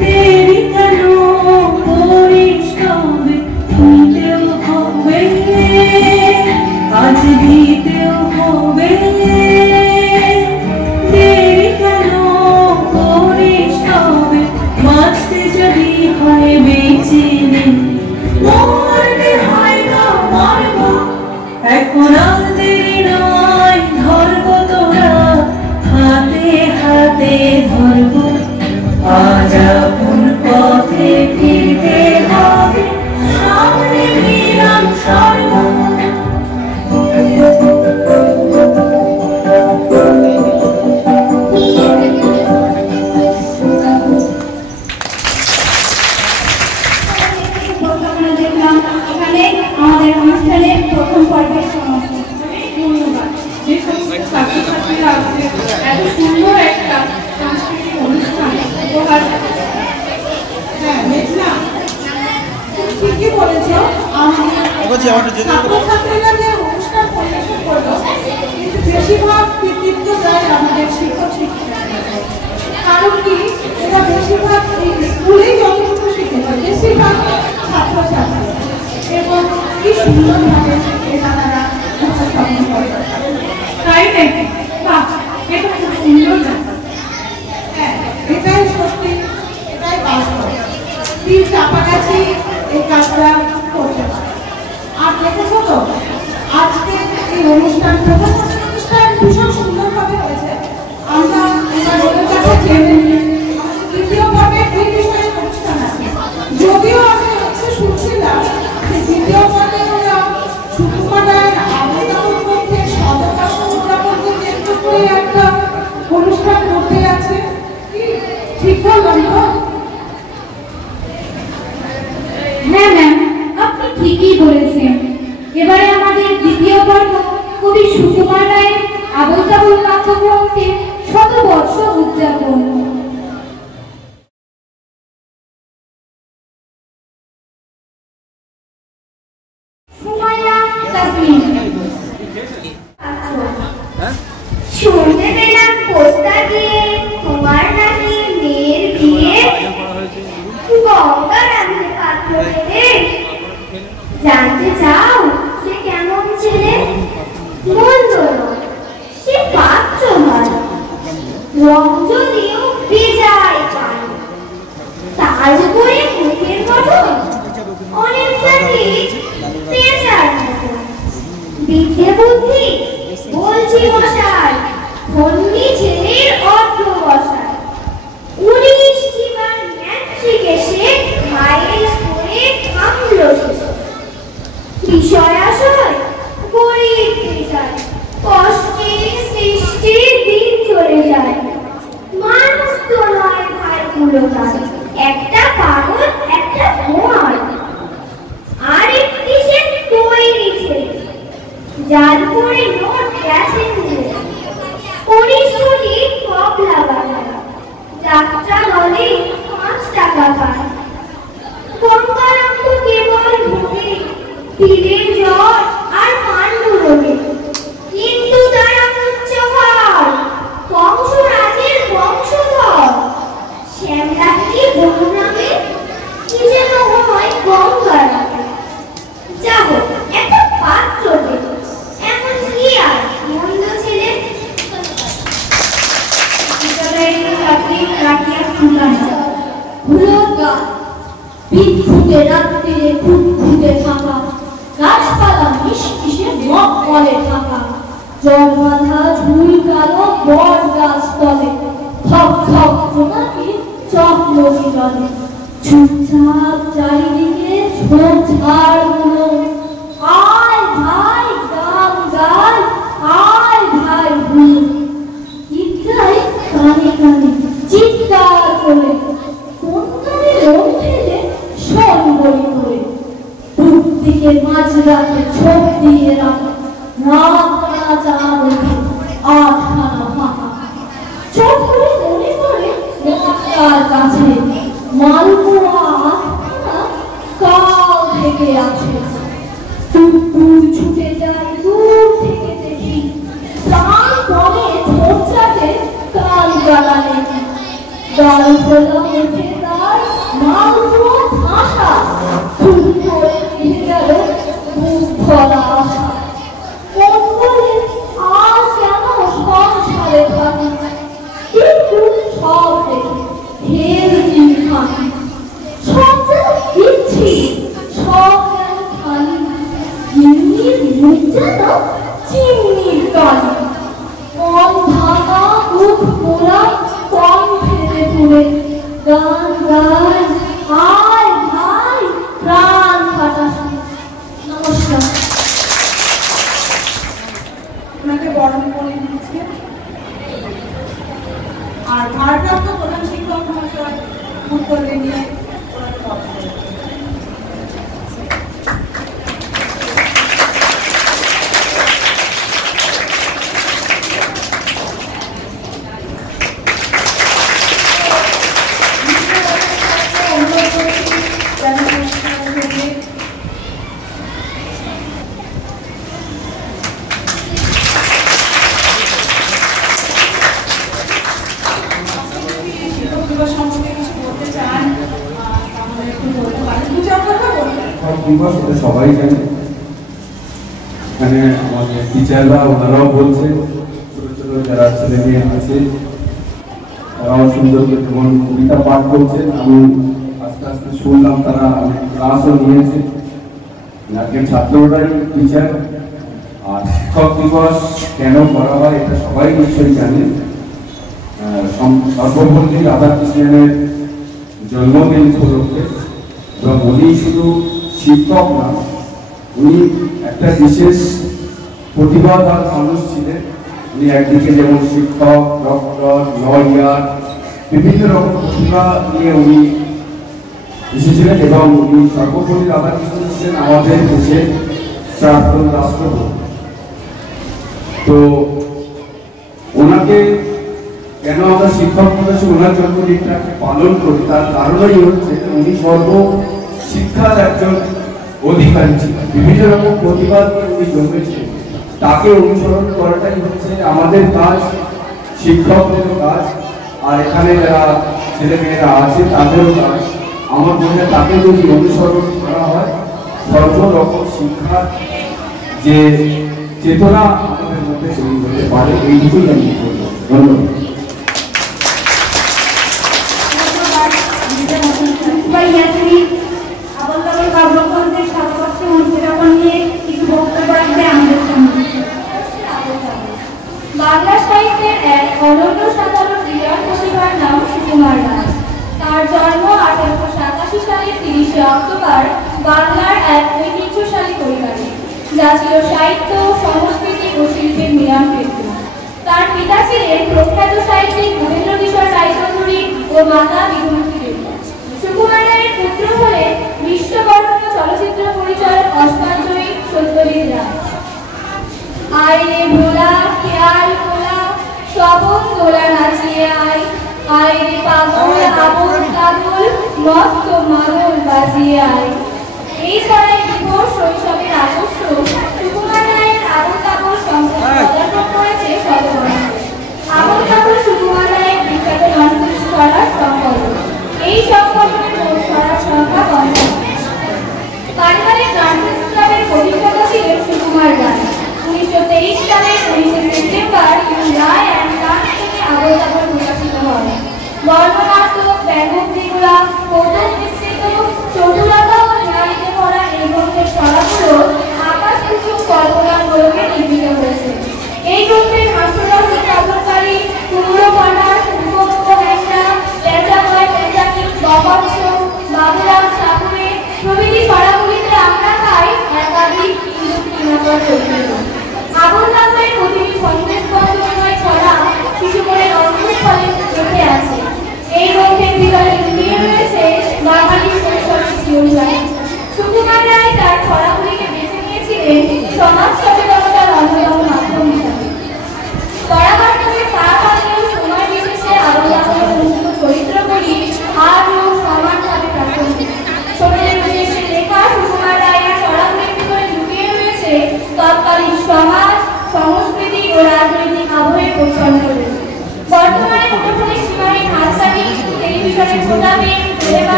দেরি কেন করিস তবে নিতেও হবে, আজ দিতেও হবে। ছাত্রছাত্রীরা যে অনুষ্ঠান পরিবেশন করলো কিন্তু বেশিরভাগ কৃতিত্ব যায় আমাদের শিক্ষক শিক্ষিকাদের। কারণ কি, এরা বেশিরভাগ স্কুলেই যতটুকু শিখেছে বেশিরভাগ ছাত্রছাত্রী, এবং কি সুন্দরভাবে এটা তারা উপস্থাপন করে। তাই নাকি? বাহ, এটা খুব সুন্দর ব্যাপার। হ্যাঁ, এটাই সত্যি, এটাই বাস্তব। তিন চাপাগাছি এই কাজটা করতে পারে। আর দেখেছো তো আজকে এই অনুষ্ঠান, প্রথম অনুষ্ঠান ভীষণ সুন্দরভাবে হয়েছে। আমরা ওদের কাছে জেনে নিই দ্বিতীয় পর্বে দুই বিষয়ের অনুষ্ঠান আছে। যদিও আমি হচ্ছে শুনছিলাম যে দ্বিতীয় পর্বে ওরা সুকুমার রায়ের আবেদন মধ্যে সদকাশ উদযাপনকে কেন্দ্র করে একটা অনুষ্ঠান করতে যাচ্ছে। ঠিক বললাম তো? হ্যাঁ ম্যাম, আপনি ঠিকই বলেছেন। এবারে আমাদের দ্বিতীয় পর্ব কবি সুকুমার রায়ের আবোল তাবোল কাব্যগ্রন্থের 100 বর্ষ উদযাপন। সুমাইয়া তাসমিন। শুনতে পেলাম পোস্টার দিয়ে তোমার নাকি মেয়ের বিয়ে। গঙ্গা রাখতে পাত্র পেলে জানতে চাও সে কেমন ছেলে? মন্দ নয়, সে পাত্র নয়, রং যদিও বেজায় পায়, তার উপরে মুখের গঠন অনেকটা ঠিক পেঁচার মতো। বিদ্যে বুদ্ধি বলছি মশাই, ধন্যী ছেলের অর্ধ বসায়। 19 বার ম্যাট্রিক এসে ঘায়েল করে থামলো শেষে। বিষয় আশয় গরিব যায়, কষ্টে সৃষ্টি দিন চলে যায়। মানুষ তো নয় ভাইগুলো তার, একটা পাগল একটা ভোঁয়াল। আর একটি সে তৈরি ছেলে, যার পরে নোট গেছেন যে পরিশুটি কবলা বানায়, যাত্রা দলে 5 টাকা পায়। গঙ্গারক্ত কেবল ভোগে তিলের জ্বর আর পাণ্ডু রোগে, কিন্তু তারা উচ্চভার কংসরাজের বংশধর। শ্যামলাকে বলরামে কি যেন হয় গঙ্গার যাব একটা পাত্র দেব, এমন কি আর মন্দ ছেলে? বিদ্যুতে রাত্রিরে খুঁতখুঁতে থাকা, গাছপালা মিশমিশে মকমলে থাকা, জল বাঁধা ঝুল কালো বট গাছ তলে, থক থক জোনাকি চকমকি জলে, চুপচাপ চারিদিকে ঝোপঝাড় গুলো। আয় ভাই গান গায়, আয় ভাই ভুল, ইত্যাই কানে কানে চিৎকার করে, কোন কানে লোক ফেলে শোন বই করে। পূব দিকে মাঝরাতে ছোপ দিয়ে রাখা, রাত চাঁদ ওঠে, আটখানা ফাঁকা। চোখ করে মনে পড়ে মক্কার কাছে, মালপোয়া আটখানা কাল থেকে আছে। টুকটুক ছুটে যায় দূর থেকে দেখি, প্রাণ পরে ঠোঁটটাতে কান গালা নেই। গাল খোলা ওঠে তার মালপোয়া ঠাসা, খুব করে মিলে গেল মুখ ভরা আশা। মন বলে আর কেন সংসারে থাকি, কিন্তু সব দেখে হেলদি থাকি। সব যেন দিচ্ছি, সব যেন খালি, চিমনির মুখ যেন চিমনির কালি। মন ভাঙা মুখ মোড়া কম ফেলে তুলে, গান গায় আয় ভাই প্রাণ ফাটা। নমস্কার। ওনাকে বরণ করে দিচ্ছে। আর ভারপ্রাপ্ত প্রধান শিক্ষক মহাশয় উত্তরে নিয়ে ওনাকে বরণ করে দিচ্ছে। দিবস, এটা সবাই জানে। এখানে আমাদের টিচাররা ওনারাও বলছেন, ছোট ছোট যারা ছেলে মেয়ে আছে তারাও সুন্দর করে যেমন কবিতা পাঠ করছেন, আমি আস্তে আস্তে শুনলাম তারা অনেক ক্লাসও নিয়েছে। আজকের ছাত্ররাই টিচার। আর শিক্ষক দিবস কেন করা হয় এটা সবাই নিশ্চয়ই জানেন। সর্বপল্লী রাধাকৃষ্ণনের জন্মদিন উপলক্ষে, এবং উনি শুধু শিক্ষক না, উনি একটা বিশেষ প্রতিভাবান মানুষ ছিলেন। উনি একদিকে যেমন শিক্ষক, ডক্টর, লয়ার, বিভিন্ন রকম প্রতিভা নিয়ে উনি এসেছিলেন, এবং উনি সর্বপল্লী রাধাকৃষ্ণন ছিলেন আমাদের দেশের প্রাক্তন রাষ্ট্রপতি। তো ওনাকে কেন আমরা শিক্ষক দিবসে ওনার জন্মদিনটাকে পালন করি, তার কারণই হচ্ছে উনি সর্বশিক্ষার একজন অধিকারী ছিলেন। বিভিন্ন রকম প্রতিভা নিয়ে উনি জন্মেছিলেন, তাকে অনুসরণ করাটাই হচ্ছে আমাদের কাজ, শিক্ষকদের কাজ। আর এখানে যারা ছেলে মেয়েরা আছে তাদেরও কাজ। আমার মনে হয় তাকে যদি অনুসরণ করা হয়, সর্বরকম শিক্ষার যে চেতনা আমাদের মধ্যে তৈরি হতে পারে, এইটুকুই আমি বলবো। ধন্যবাদ। বাংলা সাহিত্যের এক অনন্য সাধারণ বিরাট প্রতিভার নাম সুকুমার রায়। তার জন্ম 1887 সালের 30 অক্টোবর বাংলার এক ঐতিহ্যশালী পরিবারে, যা ছিল সাহিত্য, সংস্কৃতি ও শিল্পের মিলন ক্ষেত্র। তার পিতা ছিলেন প্রখ্যাত সাহিত্যিক ভূপেন্দ্র কিশোর রায়চৌধুরী ও মাতা বিধুমতী দেবী। সুকুমার রায়ের পুত্র হলেন বিশ্ববরণ্য চলচ্চিত্র পরিচালক অস্কারজয়ী সত্যজিৎ রায়। আয় রে ভোলা খেয়াল ভোলা শ্রবণ দোলা নাচিয়ে আয়, আয় রে পাগল আবল কাবুল মস্ত মাদল বাজিয়ে আয়। এই ছড়ায় বিভোর শৈশবের আদর্শ সুকুমার রায়ের আবল কাবল সম্পর্কে পদার্পণ করেছে শতবর্ষ। আবল কাবল সুকুমার রায়ের বিখ্যাত ননসেন্স ছড়ার সংকলন। এই সংকলনের মোট ছড়ার সংখ্যা 50। পারিবারিক ননসেন্স ক্লাবের প্রতিষ্ঠাতা ছিলেন সুকুমার রায়। 1923 সালের 19 সেপ্টেম্বর রায় অ্যান্ড সান্স থেকে আবল কাবল প্রকাশিত হয়। বর্ণনাত্মক, ব্যঙ্গোক্তিগুলা, কৌতুক মিশ্রিত, চতুরতা ও নারীতে ভরা এই গ্রন্থের ছড়াগুলো আকাশ কুসুম কল্পনার গোলকে নির্মিত হয়েছে। এই গ্রন্থের হাস্যরস কাব্যকারী, কুমড়ো পানা, শুভমুখ হ্যাংলা, পেঁচাময় পেঁচাকি, বকচ্ছ, বাবুরাম সাপুরে প্রভৃতি ছড়াগুলিতে আমরা পাই একাধিক ইঙ্গিত চরিত্র। আবুল কাবলের প্রতিটি সন্দেশ বন্ধনময় ছড়া শিশু মনের অন্তঃস্থলে গেঁথে আছে। এই গ্রন্থের ভিতরে লুকিয়ে রয়েছে বাঙালির শৈশবের জীবনযাত্রা। সুকুমার রায় তার ছড়াগুলিকে বেছে নিয়েছিলেন সমাজ সচেতনতার অন্যতম মাধ্যম হিসাবে। পরাবাস্তবে তার আগেও সময় বিশেষে আবুল কাবলের অনুষ্ঠিত চরিত্রগুলি আজও সমানভাবে প্রাসঙ্গিক। ছোটদের উদ্দেশ্যে লেখা সুকুমার রায়ের ছড়াগুলির ভিতরে লুকিয়ে রয়েছে তৎকালীন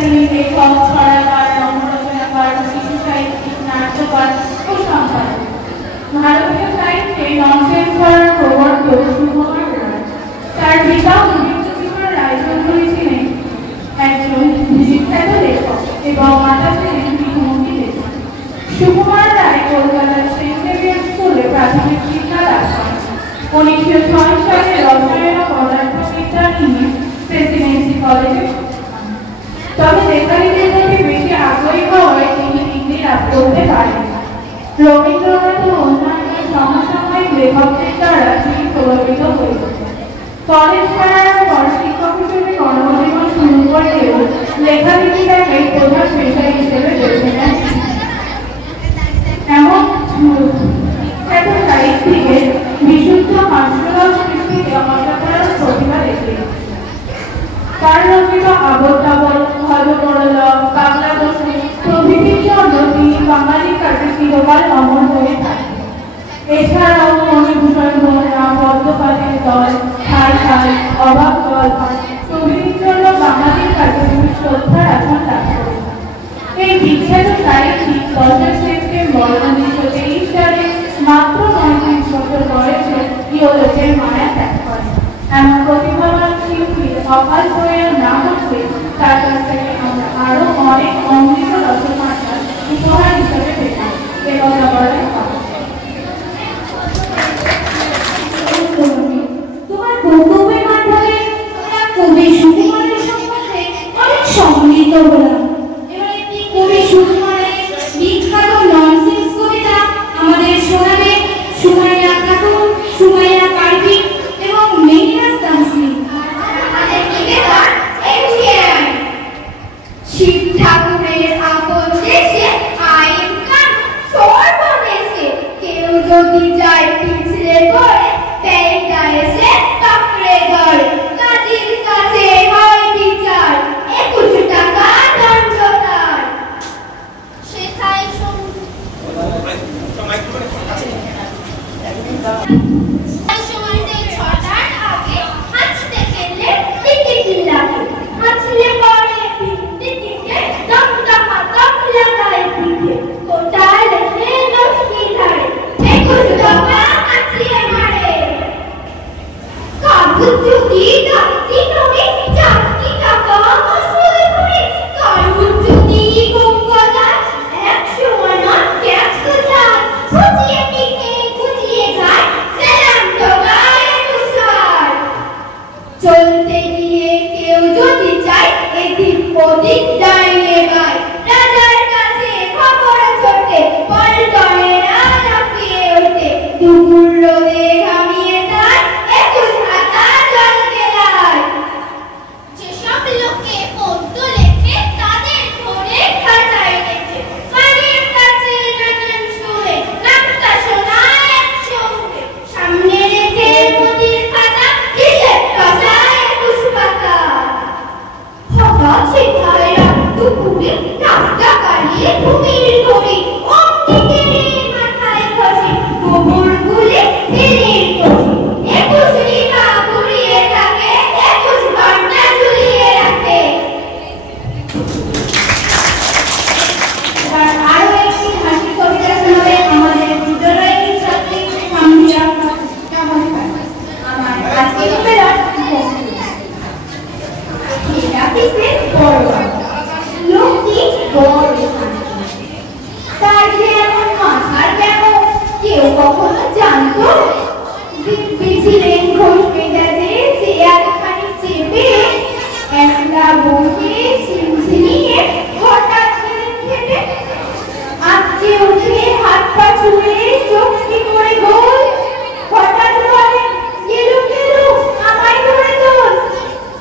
তিনি লেখক, ছড়াকার, রম্যরচনাকার, শিশু সাহিত্যিক, নাট্যকার ও সম্পাদক। ভারতীয় সাহিত্যে ননসেন্স করার প্রবর্তক সুকুমার রায়। তার পিতা উদিতকুমার রায়চৌধুরী ছিলেন একজন বিখ্যাত লেখক এবং মাতা ছিলেন বিমূর্তি লেখক। সুকুমার রায় কলকাতার সেন্ট জেভিয়ার্স স্কুলে প্রাথমিক শিক্ষা লাভ করেন। 1906 সালে রসায়ন ও পদার্থবিদ্যা নিয়ে প্রেসিডেন্সি কলেজে, তবে লেখালেখির প্রতি বেশি আগ্রহী হওয়ায় তিনি ডিগ্রি লাভ করতে পারেন। রবীন্দ্রনাথ ও অন্যান্য সমসাময়িক লেখকদের দ্বারা তিনি প্রভাবিত হয়েছিলেন। কলেজ ছাড়ার পর শিক্ষক হিসেবে কর্মজীবন শুরু করলেও লেখালেখিটাকে প্রধান পেশা হিসেবে বেছে নেন। এমন বিখ্যাত সাহিত্যিকের বিশুদ্ধ হাস্যরস সৃষ্টিতে অসাধারণ প্রতিভা দেখে তার রচিত আবল তাবল, হযবরল, বাংলা বসু প্রভৃতির জন্য তিনি বাঙালির কাছে চিরকাল অমর হয়ে থাকেন। এছাড়াও মণিভূষণ বন্যা, পদ্মপাতের দল, ঠাই ঠাই, অবাক গল্প প্রভৃতির জন্য বাঙালির কাছে তিনি শ্রদ্ধার আসন লাভ করেছেন। এই বিখ্যাত সাহিত্যিক 10 সেপ্টেম্বর 1923 সালে মাত্র 39 বছর বয়সে ইহলোকের মায়া ত্যাগ করেন। এমন প্রতিভাবান শিল্পীর অকাল প্রয়াণ না হচ্ছে তার কাছ থেকে আমরা আরো অনেক অমৃত রসমাত্রা উপহার হিসেবে পেতাম। এ কথা বলার কথা। তোমার বক্তব্যের মাধ্যমে আমরা কবি সুকুমারের সম্বন্ধে অনেক সম্মিলিত হলাম। এবার একটি কবি সুকুমারের বিখ্যাত ননসেন্স কবিতা আমাদের শোনাবে সুমাইয়া খাতুন, সুমাইয়া কার্তিক এবং মেহনাজ তামসিন। শিব ঠাকুরের আপন দেশে আইন কানুন সর্বদেশে, কেউ যদি যায় পিছলে পড়ে পেইটা এসে কাপড়ে ধরে, কাজীর কাছে হয় বিচার, 21 টাকা দণ্ড তার। সেথায় সময়তে 6টার আগে হাঁচতে গেলে টিকিট লাগে, হাঁচলে পরে টিকিটে দমটা দম লাগায় পিঠে, কোটায় লেখে লক্ষ্মী ধারে, 21 টাকা হাঁচিয়ে মারে। কাগজ যদি ডাকতি নড়ে, চাকতি টাকা মশলে ধরে, কাগজ যদি গঙ্গা যায়, 100 আনা ট্যাক্স যায়, খুঁজিয়ে টিকে খুঁজিয়ে যায়, সেলাম টোকায় তুষার। চলতে গিয়ে কেউ যদি চায় এদিক ওদিক ডাইনে বাই, রাজার কাছে খবর ছোটে, পল্টনে লাফিয়ে ওঠে, দুপুর রোদে ঘামিয়ে যায়, 21 হাতা জল গেলায়। যেসব লোকে পদ্য লেখে তাদের ধরে খাঁচায় রেখে, বাড়ির কাছে নানান সুরে নামটা শোনায় একসঙ্গে, সামনে রেখে পুঁতির খাতা, হিসেব কষায় 21 পাতা। হঠাৎ সেথায় রাত দুপুরে নাকটা কালিয়ে ঘুমির ঘড়ি, অমনিতে মাথায় খসে গোবর গুলে দিনের কষি, 21 রিকা ঘুরিয়ে থাকে, 21 ঘন্টা ঝুলিয়ে রাখে। এবার আরো একটি হাসির কবিতা শোনাবে আমাদের বিদ্যালয়ের ছাত্রী সামিয়া কামাল খান। আমার আজকের কবিতার লোকটি বড় তার যে এমন মাথার কেমন কেউ কখনো জানতো? বিছিলেন ঘোষ মেজাজে চেয়ার খানি চেপে, একলা বসে ছিমছিমিয়ে হঠাৎ খেতে আজকে উঠে হাত পা ছুঁড়ে চোখ কি করে গোল, হঠাৎ বলে গেলু গেলু আমায় ধরে তোল।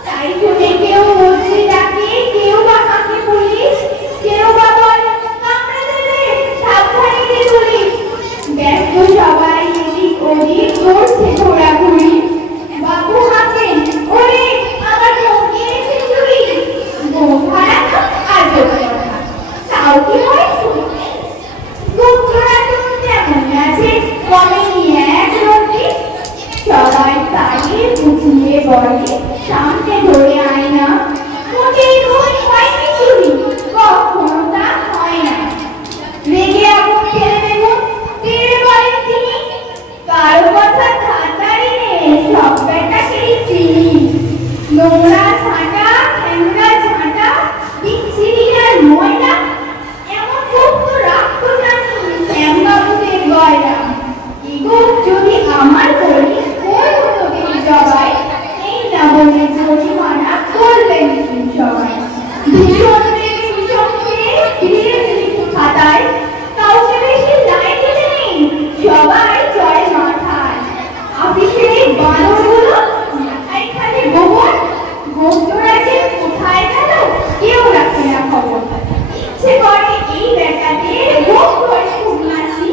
তাই শুনে কেউ বলছে ডাকে, কেউ বা কাকে পুলিশ, কেউ বা বলে কামড়ে দেবে সাবধানে রে পুলিশ। ব্যস্ত সবাই এদিক ওদিক করছে ঘোরাঘুরি, বাবু হাঁকেন ওরে আমার বউ গিয়েছে চুরি। বউ হারানো আজব কথা, তাও কি হয় শুনতে? গুপ্তরা তো তেমন আছে, কমেনি এক রতি। সবাই তাড়িয়ে বুঝিয়ে বলে সামনে ধরে আয় না, মোটেই ভয় হয় কিছু নোংরা ঝাঁটা ঠ্যাংরা ঝাঁটা বিচ্ছিরি আর ময়লা এমন খুব তো রাখতো জানি শ্যামবাবুদের গয়না এগো যদি আমার করি ওই হতো দিন সবাই এই না বলে জরিমানা করবেন সবাই ভীষণ রেগে ভীষণ খেয়ে ধীরে ধীরে খাতায় কাউকে বেশি লাইন দিতে নেই সবাই চড়ে মাথায় অফিসের এই বানরগুলো এখানে গোবর গোবরা যে কোথায় গেল কেউ রাখে না খবর ইচ্ছে করে এই বেটাদের মুখ ধরে খুব নাচি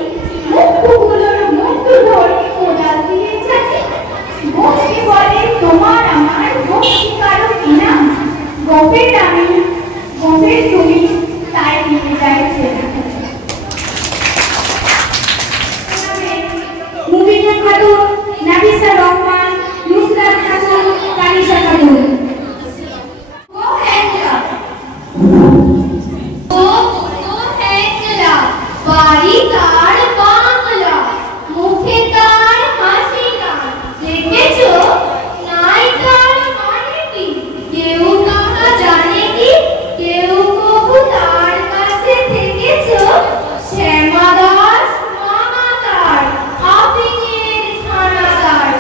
মুখগুলোর মুখ ধরে কোদাল দিয়ে যাচ্ছি গোপকে বলে তোমার আমার গোপকে কারো কিনা গোপের আমি গোপের তুমি তাই নিয়ে যাচ্ছে মুবিনা খাতুন, নাফিসা রহমান, নুসরাত হাসান, তানিশা খাতুন। ও হ্যাংলা বাড়ি তার বাংলা মুখে তার হাসি গান দেখেছো নাই তার মানে কি কেউ তাহা জানে কি কেউ কবু তার কাছে থেকেছো শ্যামা দাস মামা তার আপিনের থানাদার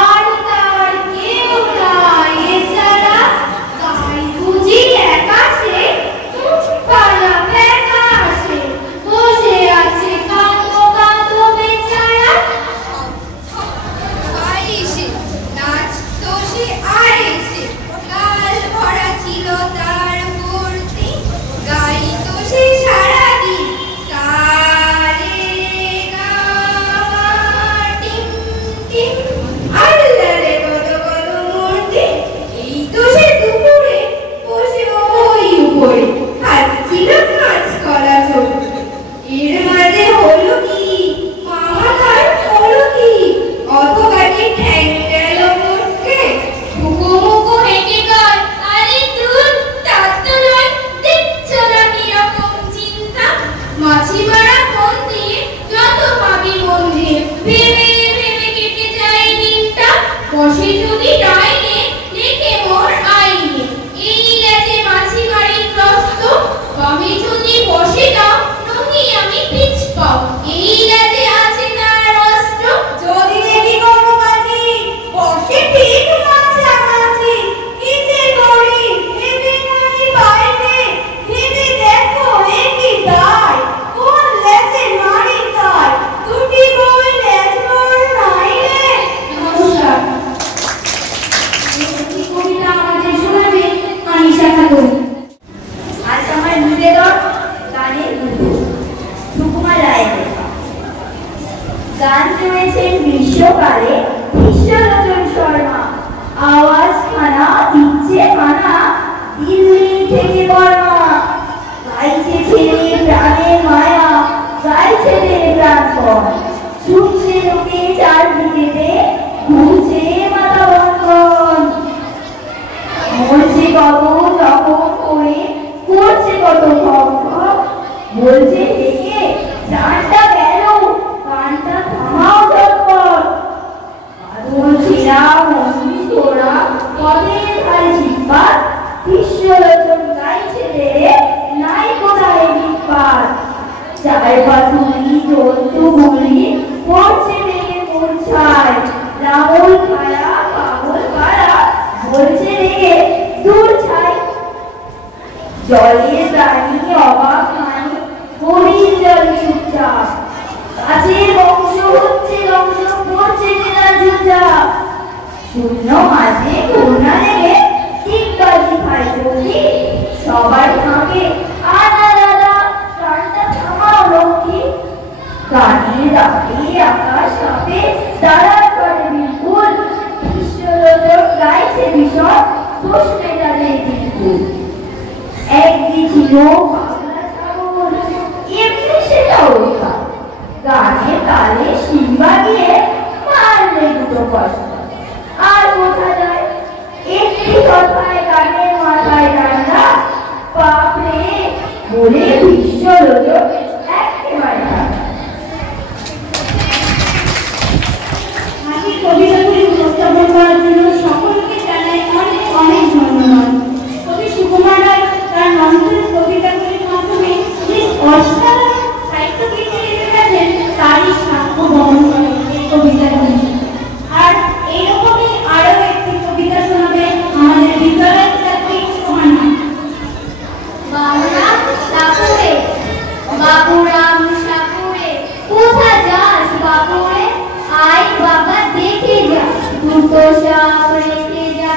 আর তার কেউ নাই এছাড়া তাই বুঝি একাশে পালা ফ্যাকাশে বসে আছে কাঁদো কাঁদো বেচারা আইসে নাচতো সে আইসে গাল ভরা ছিল তার ফুর্তি গাইতো সে সারাদিন সারে গামা টিম টিম আল্লারে কত কত মূর্তি এই তো সে দুপুরে বসে ওই উপরে খাচ্ছিল কাঁচ কলা ঝোল এর মাঝে হলো কি মামা তার হলো কি অত কাটি ঠ্যাং গেল মুখে মুখো মুখো হেঁটে গেল আরে দূর তার তো নয় দেখছো না কিরকম চিন্তা মাছি মারা ফোন দিয়ে যত পাবি মন দিয়ে ভেবে ভেবে কেটে যায় দিনটা বসে যদি ডাইনে দেখে মোর আইনে এই গেছে মাছি বাড়ির প্রস্ত বামে যদি বসে দাও নহি আমি পিছ পাও এই গেছে আছে তার অস্ত্র যদি দেখি কোনো বাজি বসে ঠিক মাঝামাঝি কিসে করি ভেবে নাই বাইরে ভেবে দেখো এ কি দায় কোন লেজে মারি তাই দুটি বই লেজ মোর নাইলে নমস্কার। এই কবিতা আমাদের শোনাবে তানিশা খাতুন। আজ আমার নিবেদন গানের গুরু সুকুমার রায়ের লেখা গান তুলেছেন গ্রীষ্মকালে বিশ্বলোচন শর্মা আওয়াজ খানা দিচ্ছে মানা দিল্লি থেকে বর্মা গাইছে ছেলে প্রাণের মায়া গাইছে রে প্রাণপণ ছুটছে লোকে চার দিকেতে ঘুরছে মাথা বন্ধন মরছে কত তখন করে করছে কত ভক্ত বলছে দেখে জানটা গেল কানটা থামাও চটপট আদর ছেঁড়া মন্দির তোরা পদের ধারে ছিটপাট বিশ্বলোচন গাইছে রে নাই কোথায় বিপাত চায় পাথুরি জন্তু বলি পড়ছে রেগে মূর্ছায় রাহুল খায়া পাগল পাড়া বলছে রেগে দূর ছাই জলের প্রাণী অবাক মানি গভীর জল চুপচাপ গাছের বংশ হচ্ছে ধ্বংস পড়ছে না চুপচাপ শূন্য মাঝে করুণা লেগে ঠিক বাজি খাই চলছি সবার থাকে আদা দাদা প্রাণটা থামাও লক্ষ্মী গানের রাতে আকাশ কাঁপে দাঁড়ার করে বিপুল বিশ্বলোচক গাইছে ভীষণ দোষ মেটাদের বিপুল একদিন ছিল বাংলা ছাগল এমনি সেটাও গানের তালে সিম্বা গিয়ে মারলে দুটো কষ্ট আর বোঝা যায় একটি কথায় গানের মাথায় ডান্ডা বাপরে বলে বিশ্বলোচক একেবারে হাসির কবিতাগুলি উপস্থাপন করার জন্য সকলকে জানাই অনেক অনেক সাপ রেখে যা,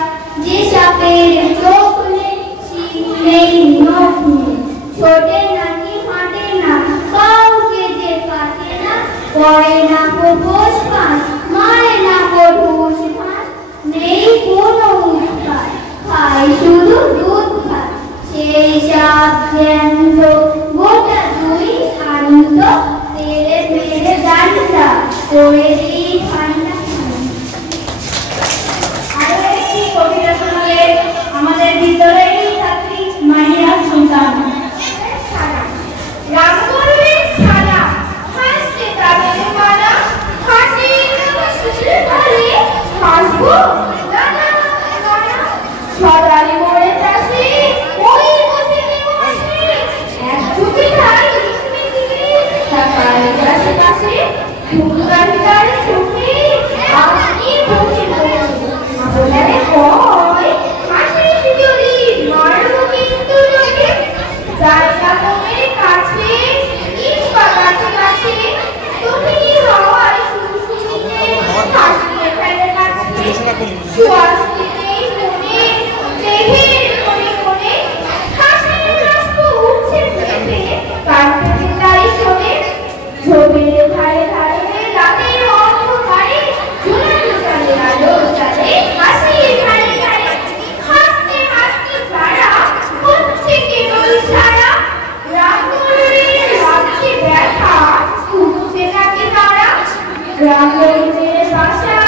যে সাপের চোখ নেই শিং নেই নখ নেই, ছোটে নাকি ফাটে না, কাউকে যে কাটে না, করে না খোঁজ পাস, মারে না ঢুস ভাস, নেই কোনো উৎপাত, খায় শুধু দুধ ভাত। সেই সাপ জ্যান্ত গোটা দুই শান্ত, তেলে মেরে ডান্ডা করে দিই ঠান্ডা। আরো একটি কবিতা শোনালেন আমাদের বিদ্যালয়েরই ছাত্রী মাহিয়া সুলতান। রামগরুরের ছানা, হাসতে তাদের মানা, হাসি শিশুর ঢালে, হাসবো দাদা দাদা, সদারি মরে চাষি, ওই বসে বসে, এক চুপি খাই তাকায় গাছে পাশে, ফুলগাড়ি গাড়ি চুপি, আপনি বসে বসে, আপনারে কয়, হাসি যদি মারবো কিন্তু লোকে, জায়গা তোমার কাছে, কিংবা কাছে কাছে, তুমি হওয়ায় শুধু শুনিতে, হাসিয়ে ফেলে কাছে, সুয়াস্তি নেই মনে, মেঘের কোণে কোণে, হাসির রাস্তা উঠছে ফেটে, কাঁদতে তাই শোনে, ঝোপের ধারে ধারে, রাতের অন্ধকারে, ঝুলানো চলে আলো চলে, হাসির ধারে ধারে, হাসতে হাসতে ছাড়া, হচ্ছে কেবল সারা, রামগরুরের লাগছে ব্যথা, উঠছে নাকি তারা, রামগরুরের বাসা,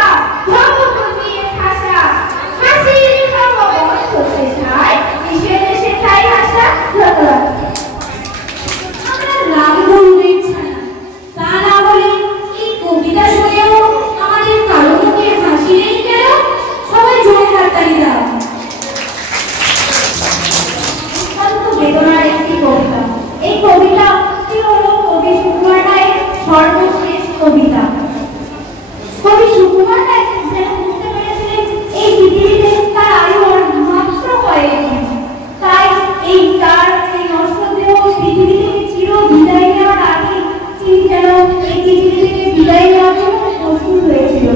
ভবভূমির ভাষা, হাসির খাওয়া বন্ধ হয়ে যায়, কিসের এসে তাই হাসা। ধন্যবাদ। আমরা রামগরুরের ছানা, তা না বলে এই কবিতা শুনেও আমাদের কারো মুখে হাসি নেই কেন? সবাই জোরে হাততালি দাও। অত্যন্ত বেদনার একটি কবিতা। এই কবিতাটি হলো কবি সুকুমার রায়ের সর্বশেষ কবিতা। কবি সুকুমার রায় যেন বুঝতে পেরেছিলেন এই পৃথিবীতে তার আয়ু আর মাত্র কয়েকদিন, তাই তার এই নষ্ট দেহ পৃথিবী থেকে চির বিদায় নেওয়ার আগে তিনি যেন এই পৃথিবী থেকে বিদায় নেওয়ার জন্য প্রস্তুত হয়েছিল।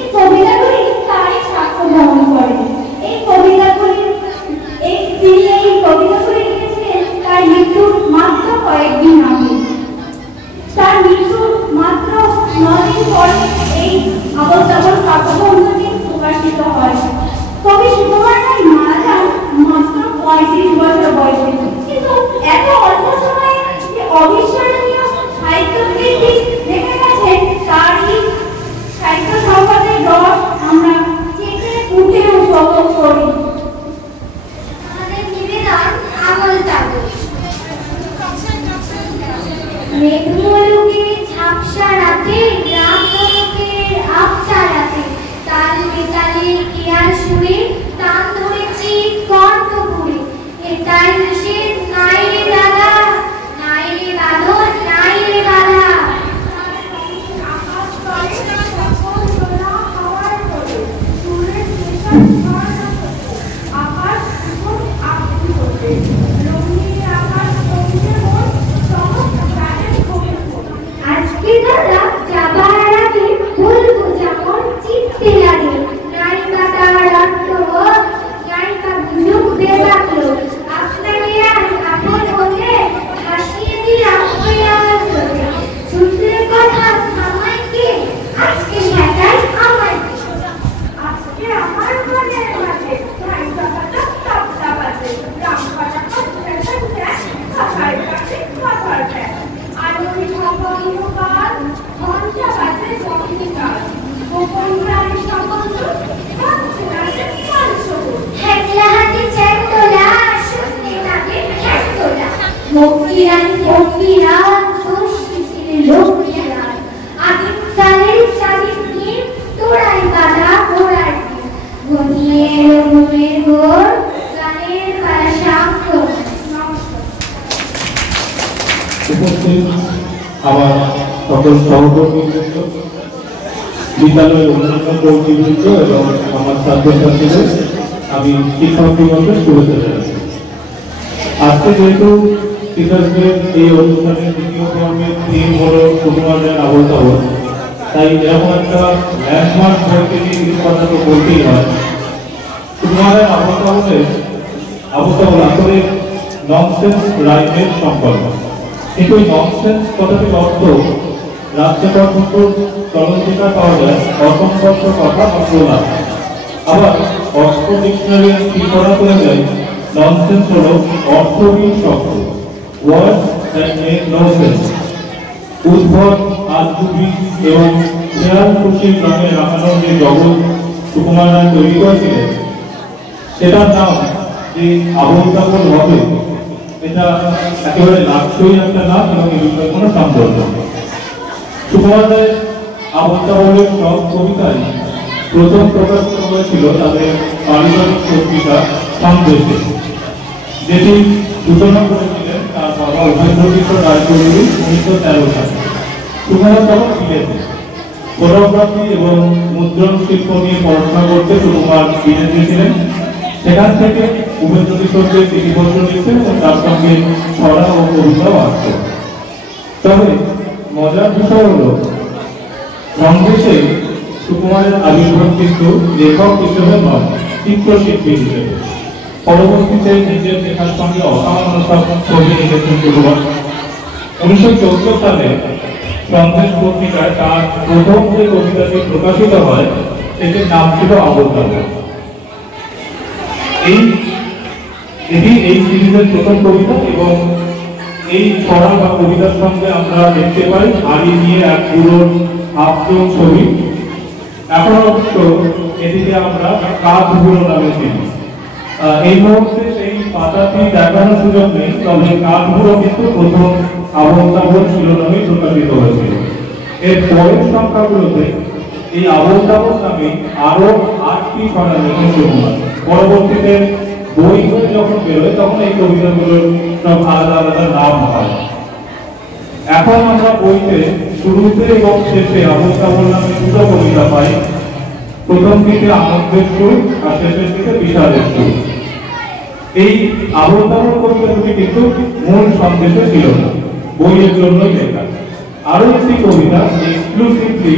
এই কবিতাগুলি তারই সাক্ষ্য বহন করে। তিনি এই কবিতাগুলি লিখেছিলেন তার মৃত্যুর মাত্র কয়েকদিন আগে। তার মৃত্যুর মাত্র 9 দিন পরে এই আবল তাবল কাব্যগ্রন্থটি প্রকাশিত হয়। কবি সুকুমার রায় মারা যান মাত্র 35 বছর বয়সে, কিন্তু এত অল্প সময়ে যে অবিস্মরণীয় সাহিত্য কীর্তি রেখে গেছেন তার এই সাহিত্য সম্পদের রস আমরা চেটে পুঁতে উপভোগ করি। আমাদের নিবেদন আবল তাবল। মেঘমুলুকে ঝাপসা রাতে, রামধনুকের আবছা রাতে, তাল বেতালে কেয়ার সুরে, তান ধরেছি কণ্ঠপুরে, এটাই নিষেধ নাই রে দাদা, নাই রে বাঁধন, নাই রে বাধা। আকাশ তলে সকল তোলা হাওয়ার তলে, সুরের নেশার ঝড় আকাশ জীবন আকুল হতে, রঙিন আকাশ কমছে মন, চমক প্রাণের কমে। আজকে দাদা যাবার আগে বলবো যেমন চিত্তে লাগে, নাই বা তার আত্মবোধ, নাই বা বুঝুক বেবাকল, আপনাকে আজ আপন হতে হাসিয়ে দিলাম প্রয়াস হতে, সূত্রের কথা থামাই কে, আজকে শেখাই আমায় কে। আজকে আমার মনের মাঝে নাই বাবাটা তপ্তা বাজে, রাম পাটা কথার কাছে কথার ব্যাগ, আলোয় ঢাকা অন্ধকার, ঘন্টা বাজে জমিকার, গোপন প্রাণী সম্বন্ধ ভাবছে নাচে পাঁচশোর, একলা হাতে চ্যাংদোলা, শুনতে থাকে খ্যাংদোলা, মকিরান ফকিরান দোষী ছিলেন লোকিরান, আদিকালের চাঁদের দিন তোরাই বাধা ঘোড়ার দিন, ঘনিয়ে এলো ঘুমের ঘোর, গানের পালা সাক্ষর। নমস্কার। উপস্থিত আমার সকল সহকর্মীবৃন্দ, বিদ্যালয়ের অন্যান্য কর্মীবৃন্দ এবং আমার ছাত্রছাত্রীদের আমি শিক্ষক দিবসের শুভেচ্ছা জানাচ্ছি। আজকে যেহেতু টিচার্স ডে এই অনুষ্ঠানের দ্বিতীয় পর্বের থিম হলো সুকুমার রায়ের আবল তাবল, তাই এরকম একটা ল্যান্ডমার্ক বইকে নিয়ে কিছু কথা তো বলতেই হয়। সুকুমারের আবু তাওয়াল আসলে ননসেন্স রাইমের সম্পর্ক, কিন্তু এই ননসেন্স কথাটির অর্থ রাজ্যকর চলচ্চিত্র পাওয়া যায় অসংখ্য কথা অপ্রলাপ। আবার অক্সফোর্ড ডিকশনারি কি করা হয়ে যায় ননসেন্স হলো অর্থহীন শব্দ, words that make no sense. উদ্ভট, আজগুবি এবং খেয়াল খুশির রঙে রাখানোর যে জগৎ সুকুমার রায় তৈরি করেছিলেন, সেটার নাম যে আবুল তাওয়াল হবে, এটা একেবারে লাক্সই একটা নাম এবং এই বিষয়ে কোনো সন্দেহ নেই। সুকুমার রায় আবুল তাওয়ালের সব কবিতাই প্রথম প্রকাশিত হয়েছিল তাদের পারিবারিক পত্রিকা সন্দেশে, যেটি সূচনা করেছিলেন তার বাবা উপেন্দ্রকিশোর রায়চৌধুরী 1913 সালে। সুকুমার তখন বিলেতে ফটোগ্রাফি এবং মুদ্রণ শিল্প নিয়ে পড়াশোনা করতে সুকুমার বিলেতে ছিলেন। সেখান থেকে উপেন্দ্রকিশোরকে চিঠিপত্র লিখতেন এবং তার সঙ্গে ছড়া ও কবিতাও আসত। তবে মজার বিষয় হলো সন্দেশে সুকুমারের আবির্ভাব কিন্তু লেখক হিসেবে নয়, চিত্রশিল্পী হিসেবে। পরবর্তীতে নিজের লেখার সঙ্গে অসামান্য সব ছবি লিখেছেন সুকুমার। 1914 সালে সন্দেশ পত্রিকায় তার প্রথম যে কবিতাটি প্রকাশিত হয় সেটির নাম ছিল আবুল তাওয়াল। এটি এই সিরিজের প্রথম কবিতা এবং এই ছড়া বা কবিতার সঙ্গে আমরা দেখতে পাই হাড়ি নিয়ে এক পুরো হাফজোক ছবি। এখন অবশ্য এটিকে আমরা কাঠগুলো নামে চিনি। এই মুহূর্তে সেই পাতাটি দেখানোর সুযোগ নেই, তবে কাঠগুলো কিন্তু প্রথম আবুল তাওয়াল শিরোনামে প্রকাশিত হয়েছিল। এর পরের সংখ্যাগুলোতে এই আবুল তাওয়াল নামে আরো 8টি ছড়া লেখেন সুকুমার। পরবর্তীতে বই হয়ে যখন বেরোয় তখন এই কবিতাগুলোর সব আলাদা আলাদা নাম হয়। এখন আমরা বইতে শুরুতে এবং শেষে আবুল তাওয়াল নামে দুটো কবিতা পাই। প্রথম দিকে আনন্দের সুর আর শেষের দিকে বিষাদের সুর। এই আবুল তাওয়াল কবিতা দুটি কিন্তু মূল সন্দেশে ছিল না, বইয়ের জন্যই লেখা। আরো একটি কবিতা এক্সক্লুসিভলি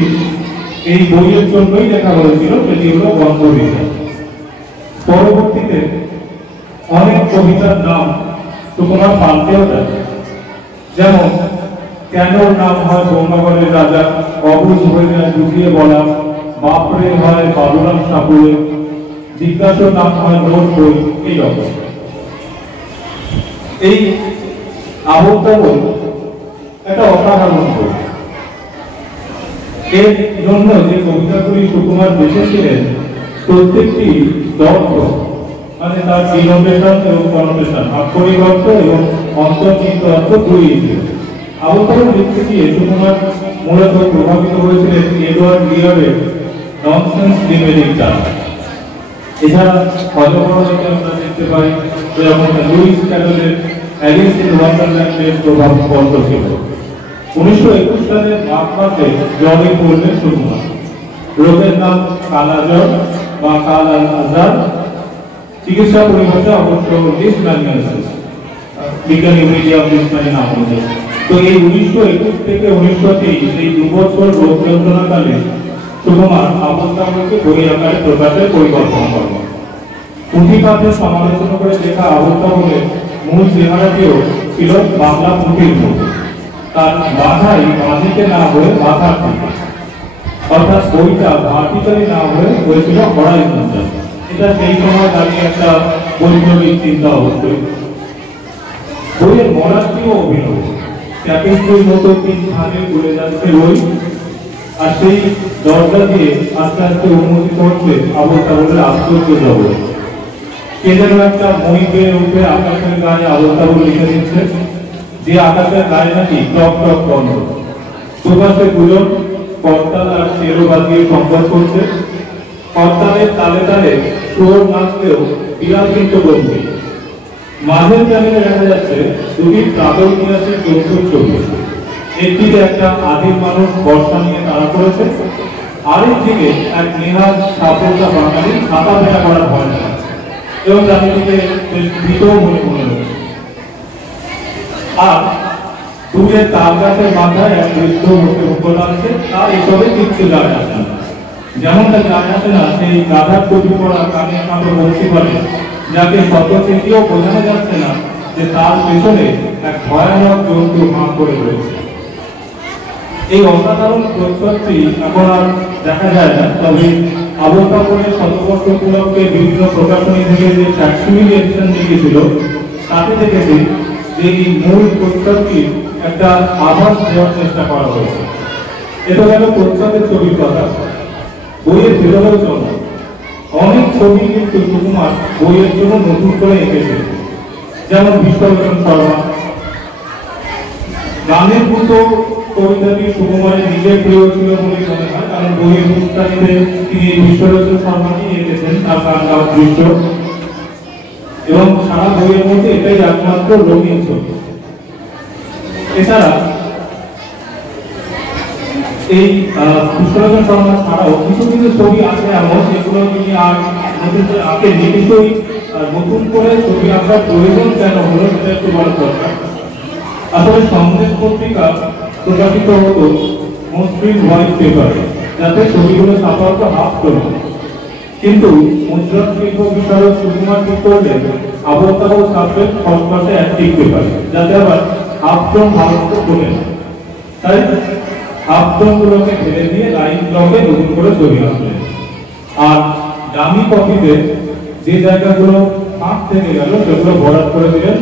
এই বইয়ের জন্যই লেখা হয়েছিল, সেটি হলো বঙ্গবিহার। পরবর্তীতে অনেক কবিতার নাম সুকুমার পাল্টেও দেয়, যেমন কেন নাম হয় গঙ্গাগড়ের রাজা, অবুঝ হয়ে যায় বুঝিয়ে বলা, বাপরে হয় বাবুরাম সাপুরে, জিজ্ঞাসা নাম হয় নোট বই। এই রকম এই আবুল তাওয়াল একটা অসাধারণ বই। এর জন্য যে কবিতাগুলি সুকুমার বেছেছিলেন প্রত্যেকটি দর্থ, মানে তার ডিনোটেশন এবং কনোটেশন, আক্ষরিক অর্থ এবং অন্তর্নিহিত অর্থ দুইই ছিল। আবুল তাওয়াল লিখতে গিয়ে সুকুমার মূলত প্রভাবিত হয়েছিলেন এডওয়ার্ড লিয়ারের ননসেন্স লিমেরিক দ্বারা। এছাড়া হজবরণকে আমরা দেখতে পাই যেরকম লুইস ক্যারলের অ্যালিস ইন ওয়ান্ডারল্যান্ডের প্রভাব স্পষ্ট ছিল। 1921 সালের মার্চ মাসে জ্বরে পড়লেন সুকুমার। রোগের নাম কালাজ্বর বা কাল আজার। চিকিৎসা পরিভাষা অবশ্য লিশম্যানিয়াসিস, বিজ্ঞানী উইলিয়াম লিশম্যানের নাম অনুযায়ী। তো এই 1921 থেকে 1923 এই 2 বছর রোগ যন্ত্রণাকালে সুকুমার আবুল তাওয়ালকে বই আকারে প্রকাশের পরিকল্পনা করেন। পুঁথিপাঠের সমালোচনা করে লেখা আবুল তাওয়ালের মূল চেহারাটিও ছিল বাংলা পুঁথির মতো। তার বাধাই বাঁধিতে না হয়ে বাধার দিকে, অর্থাৎ বইটা ভার্টিক্যালি না হয়ে হয়েছিল হরাইজন্টাল। এটা সেই সময় দাঁড়িয়ে একটা বৈজ্ঞানিক চিন্তা অবশ্যই। বইয়ের মরাটিও অভিনব, ট্যাপিস্ট্রির মতো 3 ভাগে ঘুরে যাচ্ছে বই, আর সেই দরজা দিয়ে আস্তে আস্তে উন্মোচিত হচ্ছে আবুল তাওয়ালের আশ্চর্য জগৎ। কে যেন একটা মই বেয়ে উঠে আকাশের গায়ে আবুল তাওয়াল লিখে দিচ্ছে, যে আকাশের গায়ে নাকি টক টক বন্ধ। দুপাশে দুজন করতাল আর চেরো বাজিয়ে সংবাদ করছে। করতালের তালে তালে সুর নাচলেও বিড়াল কিন্তু বন্ধু। মাঝের জায়গায় দেখা যাচ্ছে দুটি প্রাগৈতিহাসিক জন্তুর ছবি। একদিকে একটা আদিম মানুষ বর্ষা নিয়ে তাড়া করেছে, আরেকদিকে এক নেহাত সাপোর্টা বাঙালি ছাতা ভেড়া করার ভয় না, এবং চারিদিকে বেশ ভীত মনে মনে হচ্ছে। আর দূরে তাল গাছের মাথায় এক বৃদ্ধ মুখে উপর আছে, তার এসবে কিচ্ছু যায় আসে না। যেমনটা যায় আসে না সেই গাধার টুপি পড়া কানে কাঁপে বলতে পারে, যাকে শত চেয়েও বোঝানো যাচ্ছে না যে তার পেছনে এক ভয়ানক জন্তু হাঁ করে রয়েছে। এই অসাধারণ প্রত্যেকটি এখন আর দেখা যায় না, তবে আবুল কাপড়ের শতবর্ষ উপলক্ষে বিভিন্ন প্রকাশনী থেকে যে ফ্যাক্সিমিলি এডিশন লিখেছিল তাতে দেখেছি যে এই মূল প্রত্যেকটি একটা আভাস দেওয়ার চেষ্টা করা হয়েছে। এটা গেল প্রত্যেকের ছবির কথা। বইয়ের ভেতরেও চল অনেক ছবি কিন্তু সুকুমার বইয়ের জন্য নতুন করে এঁকেছে, যেমন বিশ্বরঞ্জন শর্মা। গানের মতো কবিতাটি সুকুমারের নিজের প্রিয় ছিল বলে মনে হয়, কারণ বইয়ের পুস্তানিতে তিনি বিশ্বরঞ্জন শর্মাকে এঁকেছেন তার গান গাওয়ার দৃশ্য, এবং সারা বইয়ের মধ্যে এটাই একমাত্র রঙিন ছবি। এছাড়া এই বিশ্বরঞ্জন শর্মা ছাড়াও কিছু কিছু ছবি আছে এমন যেগুলো তিনি আর নতুন করে আঁকেননি, কিন্তু নতুন করে ছবি আঁকার প্রয়োজন কেন হলো সেটা একটু বড় দরকার। আসলে সন্দেশ পত্রিকা প্রকাশিত হতো মসৃণ হোয়াইট পেপারে, যাতে ছবিগুলো ছাপা হতো হাফ টোনে, কিন্তু মুদ্রণ শিল্প বিশারদ সুকুমার কি করলেন আবল তাবল ছাপবেন খসখসে অ্যান্টিক পেপারে, যাতে আবার হাফ টোন ভালো করে না। তাই হাফ টোন গুলোকে ফেলে দিয়ে লাইন ব্লকে নতুন করে ছবি আঁকলেন। আর দামি কপিতে যে জায়গাগুলো ফাঁক থেকে গেল সেগুলো ভরাট করে দিলেন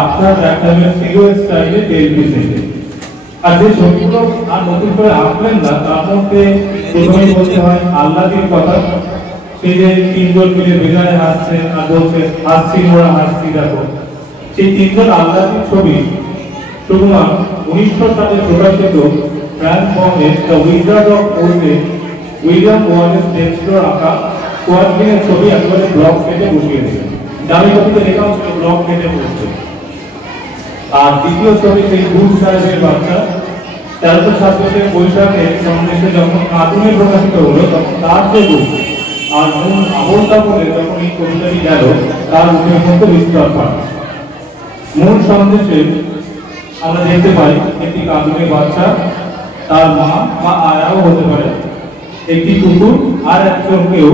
আপনার রেক্টাঙ্গুলার সিলুয়েট স্টাইলে টেল পিসে। আর যে ছবিগুলো আর নতুন করে আঁকলেন না তার মধ্যে প্রথমেই বলতে হয় আল্লাহর কথা। সেই যে তিনজন মিলে বেজায় হাসছে আর বলছে হাসছি মোরা হাসছি দেখো, সেই তিনজন আল্লাহর ছবি সুকুমার 1900 সালে প্রকাশিত ফ্রান্স বঙ্গের the wizard of Oz William Wallace ডেক্সট্রোর আঁকা কোয়াড্রিনের ছবি একেবারে ব্লক কেটে বসিয়ে দিলেন। দামি কপিতে লেখা হচ্ছিল ব্লক কেটে বসছে। আর দ্বিতীয় ছবি সেই বুধ সাহেবের বাচ্চা 1326 বৈশাখে সন্দেশে যখন কার্টুনে প্রকাশিত হলো তখন তার যে বুক আর মূল আবলতা বলে যখন এই কবিতাটি গেল তার মুখের মতো বিস্তার পায়। মূল সন্দেশে আমরা দেখতে পাই একটি কার্টুনের বাচ্চা, তার মা বা আয়াও হতে পারে, একটি কুকুর আর একজন কেউ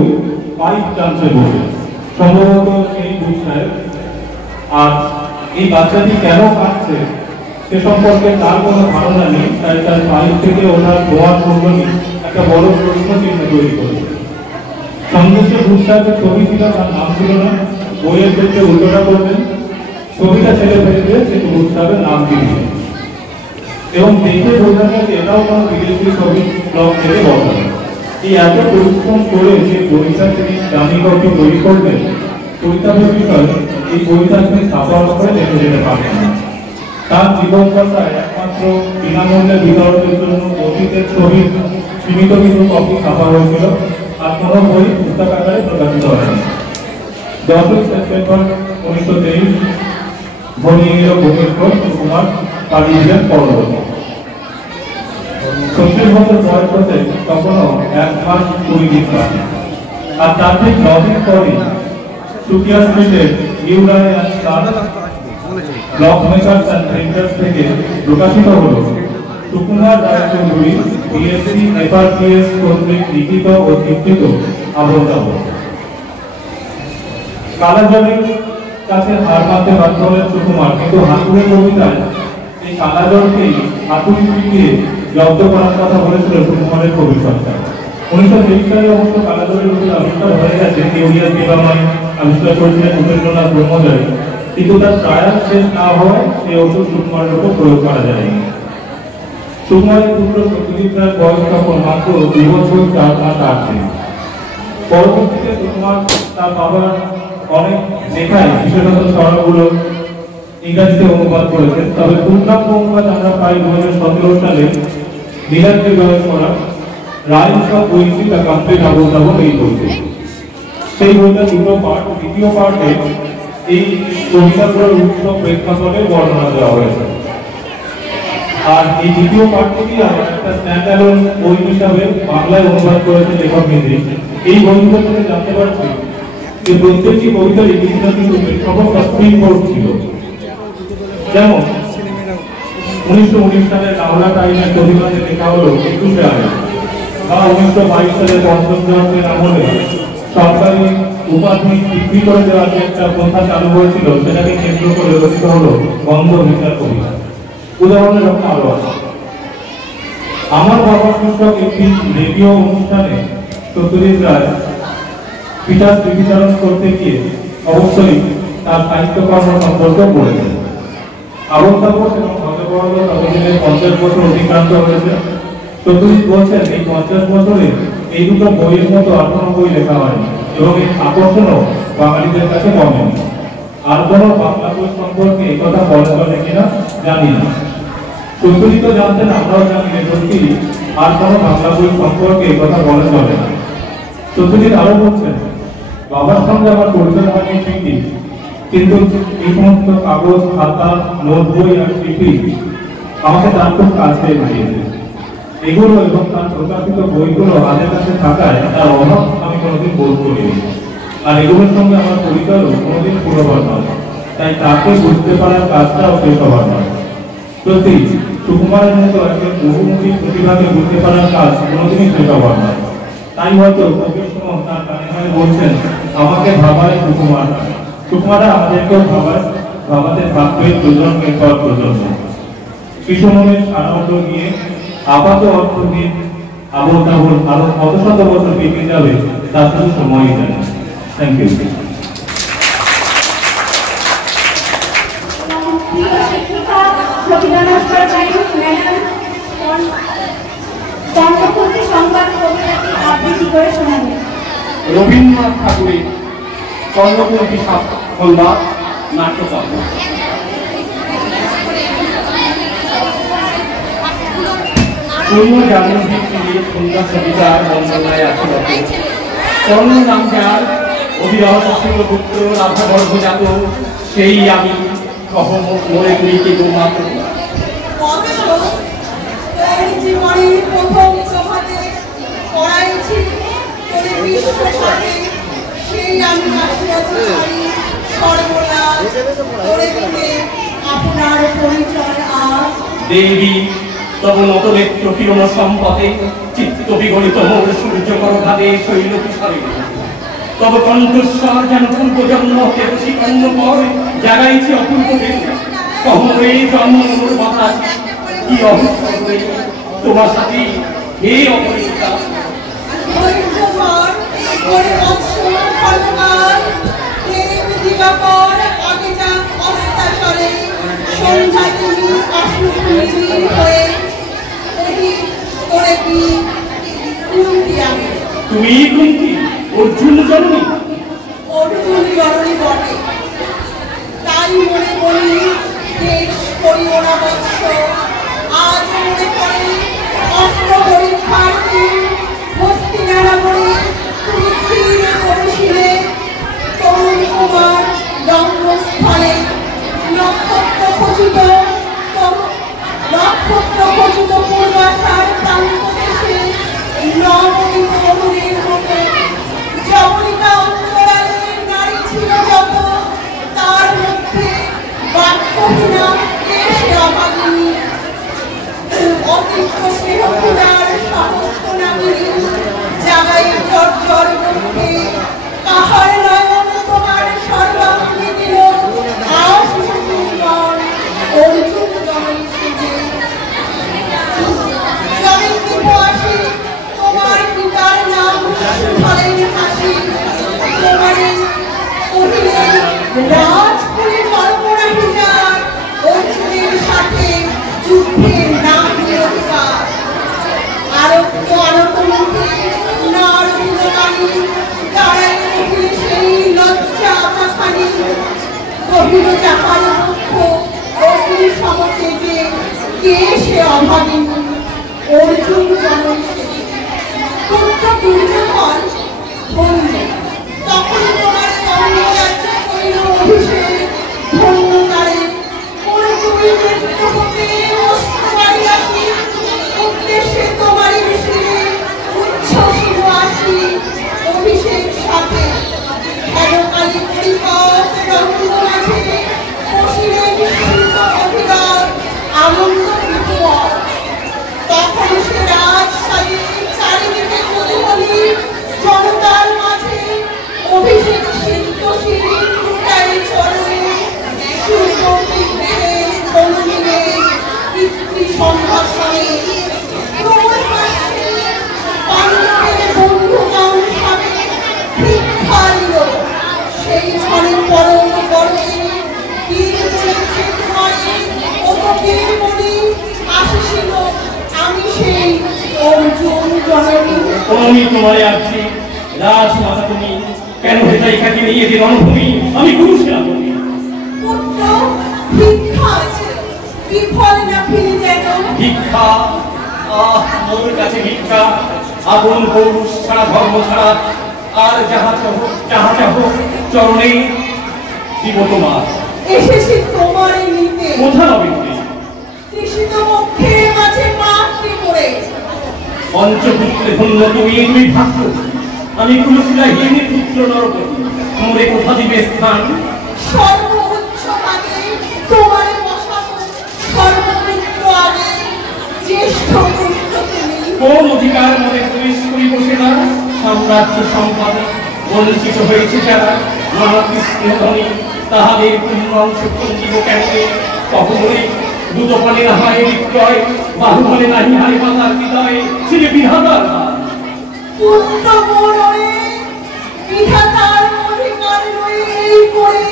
পাইপ টানছে বসে, সম্ভবত সেই বুধ সাহেব। আর এই বাচ্চাটি কেন কাঁদছে সে সম্পর্কে তার কোনো ধারণা নেই, তাই তার পাইপ থেকে ওঠার ধোয়ার কুণ্ডলী একটা বড় প্রশ্ন চিহ্ন তৈরি করেছে। সন্দেশে বুধ সাহেবের ছবি ছিল, তার নাম ছিল না। বইয়ের ক্ষেত্রে উল্টোটা করবেন, ছবিটা ছেড়ে ফেলে দিয়ে কিন্তু বুধ সাহেবের নাম দিয়েছে। এবং দেখে বোঝা যায় যে এটাও কোনো বিদেশি ছবি ব্লক থেকে বলা। এই এত পরিশ্রম করে যে বইটা তিনি দামি কপি তৈরি করবেন, পরিতাপের বিষয় এই বইটা তিনি ছাপার করে দেখে যেতে পারবেন না। তার জীবনযাত্রায় একমাত্র বিনামূল্যে বিতরণের জন্য অতীতের ছবির সীমিত কিছু কপি ছাপা হয়েছিল, আর কোনো বই পুস্তক আকারে প্রকাশিত হয়নি। 10 সেপ্টেম্বর 1923 ঘনিয়ে এলো বইয়ের পর সুকুমার পালিয়ে গেলেন পরলোকে। 36 বছর বয়স হতে তখনও 1 মাস 2 দিন বাকি। আর তার ঠিক 9 দিন পরে সুকিয়া স্ট্রিটের নিউরায় ব্লক মেকার্স অ্যান্ড প্রিন্টার্স থেকে প্রকাশিত হলো সুকুমার রায়চৌধুরী বিএসসি এফআরপিএস কর্তৃক লিখিত ও চিত্রিত আবল তাবল। কালাজলের কাছে হার মানতে বাধ্য হলেন সুকুমার, কিন্তু হাতুড়ে কবিতায় এই কালাজলকেই হাতুড়ি দিয়ে জব্দ করার কথা বলেছিল সুকুমারের কবি সত্তা। 1923 সালে অবশ্য কালাজলের উপর আবিষ্কার হয়ে গেছে, ইউরিয়া দেবাময় আবিষ্কার করেছিলেন উপেন্দ্রনাথ ব্রহ্মচারী, কিন্তু তার ট্রায়াল শেষ না হওয়ায় সেই ওষুধ সুকুমারের উপর প্রয়োগ করা যায়নি। সুকুমারের পুত্র সত্যজিৎ রায়ের বয়স তখন মাত্র 2 বছর 4 মাস 8 দিন। পরবর্তীতে সুকুমার তার বাবার অনেক লেখায় বিশেষত ছড়াগুলো ইংরেজিতে অনুবাদ করেছেন, তবে পূর্ণাঙ্গ অনুবাদ আমরা পাই 2017 সালে নীলাদ্রি ব্যবহার করা রাইমস অফ উইন্সি দ্য কমপ্লিট আবল তাবল এই বইতে। সেই বইটা দুটো পার্ট, দ্বিতীয় পার্টে এই কবিতাগুলোর উৎস প্রেক্ষাপটে বর্ণনা দেওয়া হয়েছে। আর এই দ্বিতীয় পার্টটি একটা স্ট্যান্ডালোন বই হিসাবে বাংলায় অনুবাদ করেছে লেখক নিজে। এই বইগুলো থেকে জানতে পারছি যে প্রত্যেকটি কবিতার ইংরেজিতে কিন্তু প্রেক্ষাপট বা স্প্রিং বোর্ড ছিল। যেমন 1919 সালের লাউলা টাইমের প্রতিবাদে লেখা হলো 21শে আগস্ট, বা 1922 সালের পঞ্চম আমলে সরকারি উপাধি বিক্রি করে দেওয়ার যে একটা প্রথা চালু হয়েছিল, সেটাকে কেন্দ্র করে রচিত হলো বঙ্গ বিচার কবিতা। উদাহরণের জন্য আরো আছে। আমার বাবা কৃষক একটি রেডিও অনুষ্ঠানে সত্যজিৎ রায় পিতার স্মৃতিচারণ করতে গিয়ে অবশ্যই তার সাহিত্যকর্ম সম্পর্কে বলেছেন। আবুল তাপস এবং হজবরল ততদিনে 50 বছর অতিক্রান্ত হয়েছে। সত্যজিৎ বলছেন, এই 50 বছরে এই দুটো বইয়ের মতো আর কোনো বই লেখা হয়নি এবং এই আকর্ষণও বাঙালিদের কাছে কমেনি। আর কোনো বাংলা বই সম্পর্কে এই কথা বলা চলে কিনা জানি না। সত্যজিৎ জানতেন, আমরাও জানি না, সত্যি আর কোনো বাংলা বই সম্পর্কে এই কথা বলা চলে না। সত্যজিৎ আরো বলছেন, বাবার সঙ্গে আমার পরিচয় হয়নি ঠিকই, কিন্তু এই সমস্ত কাগজ, খাতা, নোট বই আর চিঠি আমাকে তার খুব কাছে লাগিয়েছে। এগুলো এবং তার প্রকাশিত বইগুলো হাতের কাছে থাকায় তার অভাব আমি কোনোদিন বোধ করিনি। আর এগুলোর সঙ্গে আমার পরিচয়ও কোনোদিন পুরোবার নয়, তাই তাকে বুঝতে পারার কাজটাও শেষ হবার নয়। সত্যি সুকুমারের মতো একজন বহুমুখী প্রতিভাকে বুঝতে পারার কাজ কোনোদিনই শেষ হবার নয়। তাই হয়তো কবির সুমন তার গানে বলছেন, আমাকে ভাবায় সুকুমার, সুকুমারা আমাদেরকেও ভাবাতে থাকবে প্রজন্মের পর প্রজন্ম। শিশুমনের সারাংশ নিয়ে আপাত অর্থহীন আবল তাবল আরো কত শত বছর পেরিয়ে যাবে তা শুধু সময়ই জানে। Thank you. রবীন্দ্রনাথ ঠাকুরের কর্ণকুন্তী সংবাদ নাট্যকাব্য। পূর্ণ জাহ্নবীর তীরে সন্ধ্যা সবিতার বন্দনায় আসিয়াছে। কর্ণ নাম যার, অবিরত শিবপুত্র রাধা গর্ভজাত, সেই আমি কহ মরে গৃহীতে গোমাত্র। জীবনের প্রথম প্রভাতে পড়াইছি তোরে বিশ্বসাথে, সেই আমি আসিয়াছি সর্বনাশ তোরে দিতে আপনার পরিচয় আজ। দেবী তব নতনেত্র কিরণ সম্পদে, চিত্ত বিগলিত মোর সূর্যকর ঘাতে শৈল তুষারে, তব কণ্ঠস্বর যেন পূর্বজন্ম তেজস্বী কর্ণ পর জাগাইছে অপূর্ব বেদনা। কহরে জন্ম মোর বাতাস কি অবস্থা তোমার সাথে হে অপরিচিতা। ধৈর্যধর করে বৎস খলকার, দেব দিবাকর আগে যাক অস্তাচলে, সন্ধ্যা তুমি আসুক নিবিড় হয়ে, করে কি কুন্তি আমি। তুমি কুন্তি অর্জুন জননী? অর্জুন জননী বটে, তাই মনে করি দেশ করিও না বৎস। আজ মনে করে অস্ত্র পরীক্ষার্থী হস্তিনারাবণী তুমি ক্ষীর করেছিলে আমি তোমায় আসছি রাজমাতা তুমি কেন হেতাই খাকে নিয়ে যে রণভূমি আমি কুরুশিলা করি পুত্র ভিক্ষা আছে বিফল না ফিরে যেন ভিক্ষা মোর কাছে ভিক্ষা আপন পৌরুষ ছাড়া ধর্ম ছাড়া আর যাহা চাহ চরণে দিব তোমার এসেছি তোমার নিতে কোথা হবে কৃষিত মুখের মাঝে মাতৃ করে পঞ্চপুত্রে ধন্য তুমি ভাগ্য আমি কুরুশিলাহীন পুত্র নরপতি মোরে কোথা দিবে স্থান সর্বোচ্চ আগে তোমার বসাবো সর্বপুত্র আগে জ্যেষ্ঠ পুত্র তুমি কোন অধিকার মনে প্রবেশ করি বসে না সাম্রাজ্য সম্পদ বঞ্চিত হয়েছে যারা মা কৃষ্ণ ধনী তাহাদের পুণ্যাংশ খণ্ডিত কেমনে কখনোই দুধপানে না হয় বিক্রয় বাহুবলে নাহি হারে মাতার হৃদয় ছিল বিধাতার পুত্র মরণে বিধাতার অধিকার রয়ে এই করে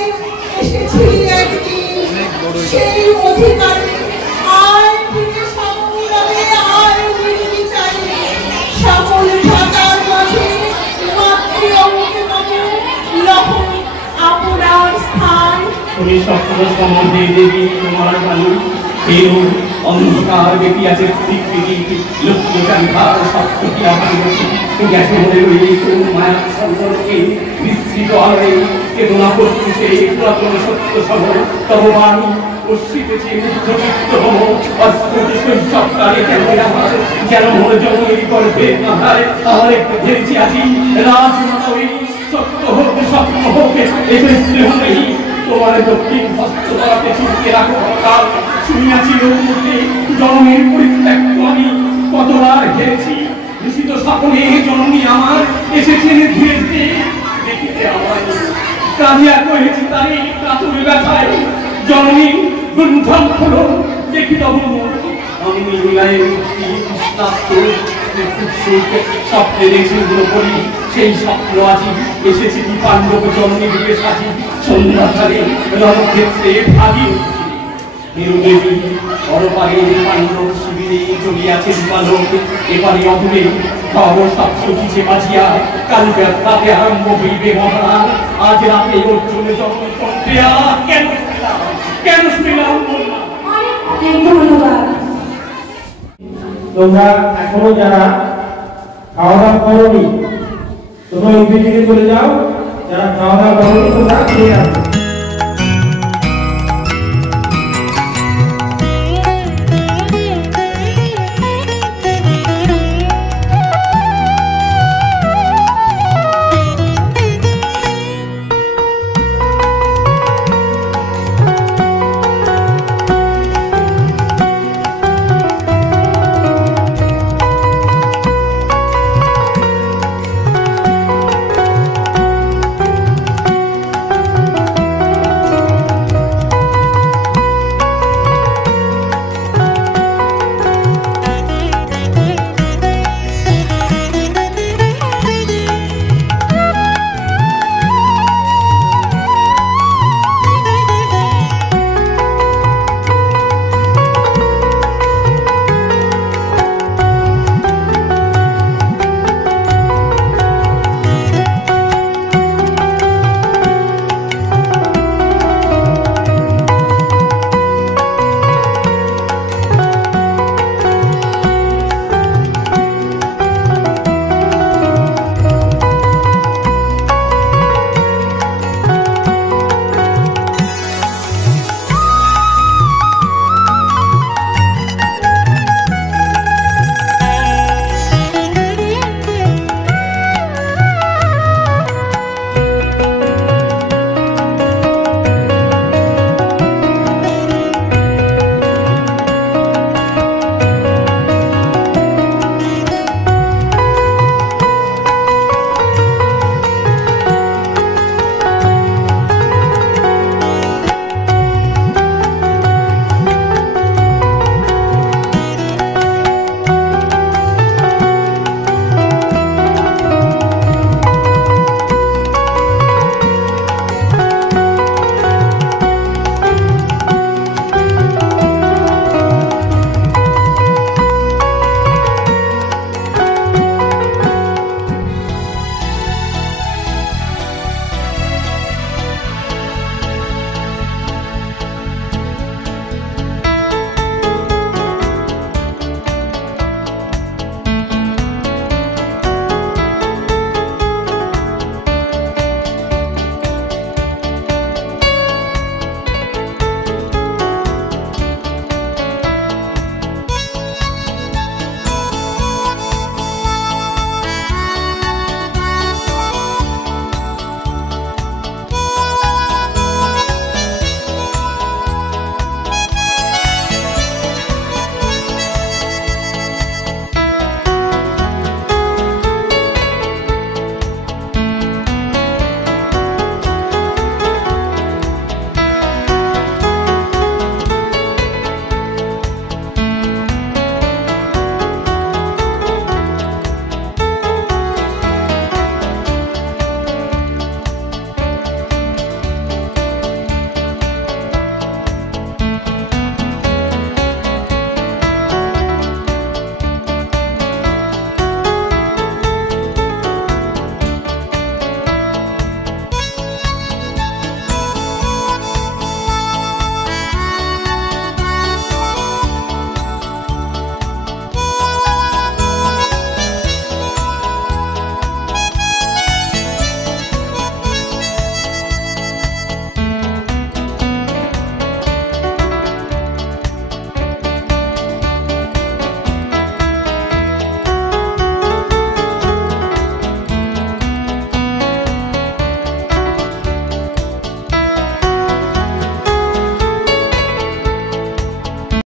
এসেছি একদিন সেই অধিকারে আয় ফিরে সমগ্রামে আয় নির্বিচারে সকল ঢাকার মাঝে মাতৃ অঙ্কে লহন আপনার স্থান তুমি সপ্তম সম্বন্ধে দেবী তোমার বালু কেউ অন্ধকার বেপিয়াছে পৃথিবী লক্ষ্যচারিধার সপ্তটি আমার গেছে মনে রয়ে কোন মায়া সম্পর্কে বিস্তৃত আলোয় চেতনা প্রত্যুষে পুরাতন সত্য সবর তব বাণী অশ্বিতেছে মুগ্ধচিত্ত হব অস্ফুট শৈশবকালে কেমন আমার যেন মোর জন্মের গর্ভে আধারে আমার একটু ধরেছি আজি রাজমাতা ওই সত্য হোক স্বপ্ন হোক এসে স্নেহ নেই তোমার দক্ষিণ হস্ত করাতে চুপকে রাখো কাল শুনিয়াছি লোকমুখে জন্মের পরিত্যক্ত আমি কতবার হেরেছি দূষিত স্বপ্নে জন্মী আমার এসেছেন ধীরে ধীরে দেখিতে আমার কাঁদিয়া কহেছি তাই কাতুর ব্যথায় জন্মী গুন্থন হলো দেখি তবু আমি লীলায় স্বপ্নে দেখছি করি সেই স্বপ্ন আজি এসেছি কি পাণ্ডব জন্মে দিবে সাজি সন্ধ্যাকালে রণক্ষেত্রে ভাবি নিরুদেবী পরপারে পাণ্ডব শিবিরে জমিয়াছে দীপালোক এপারে অদূরে খবর সব সচিছে বাজিয়া কাল ব্যথাতে আরম্ভ হইবে মহারাজ আজ রাতে অর্জুনে জন্ম কন্ত্রিয়া কেন শুনিলাম ধন্যবাদ তোমরা এখনো যারা খাওয়া দাওয়া করোনি তোমরা ওই দিকে চলে যাও যারা খাওয়া দাওয়া করোনি তোমরা খেয়ে আসো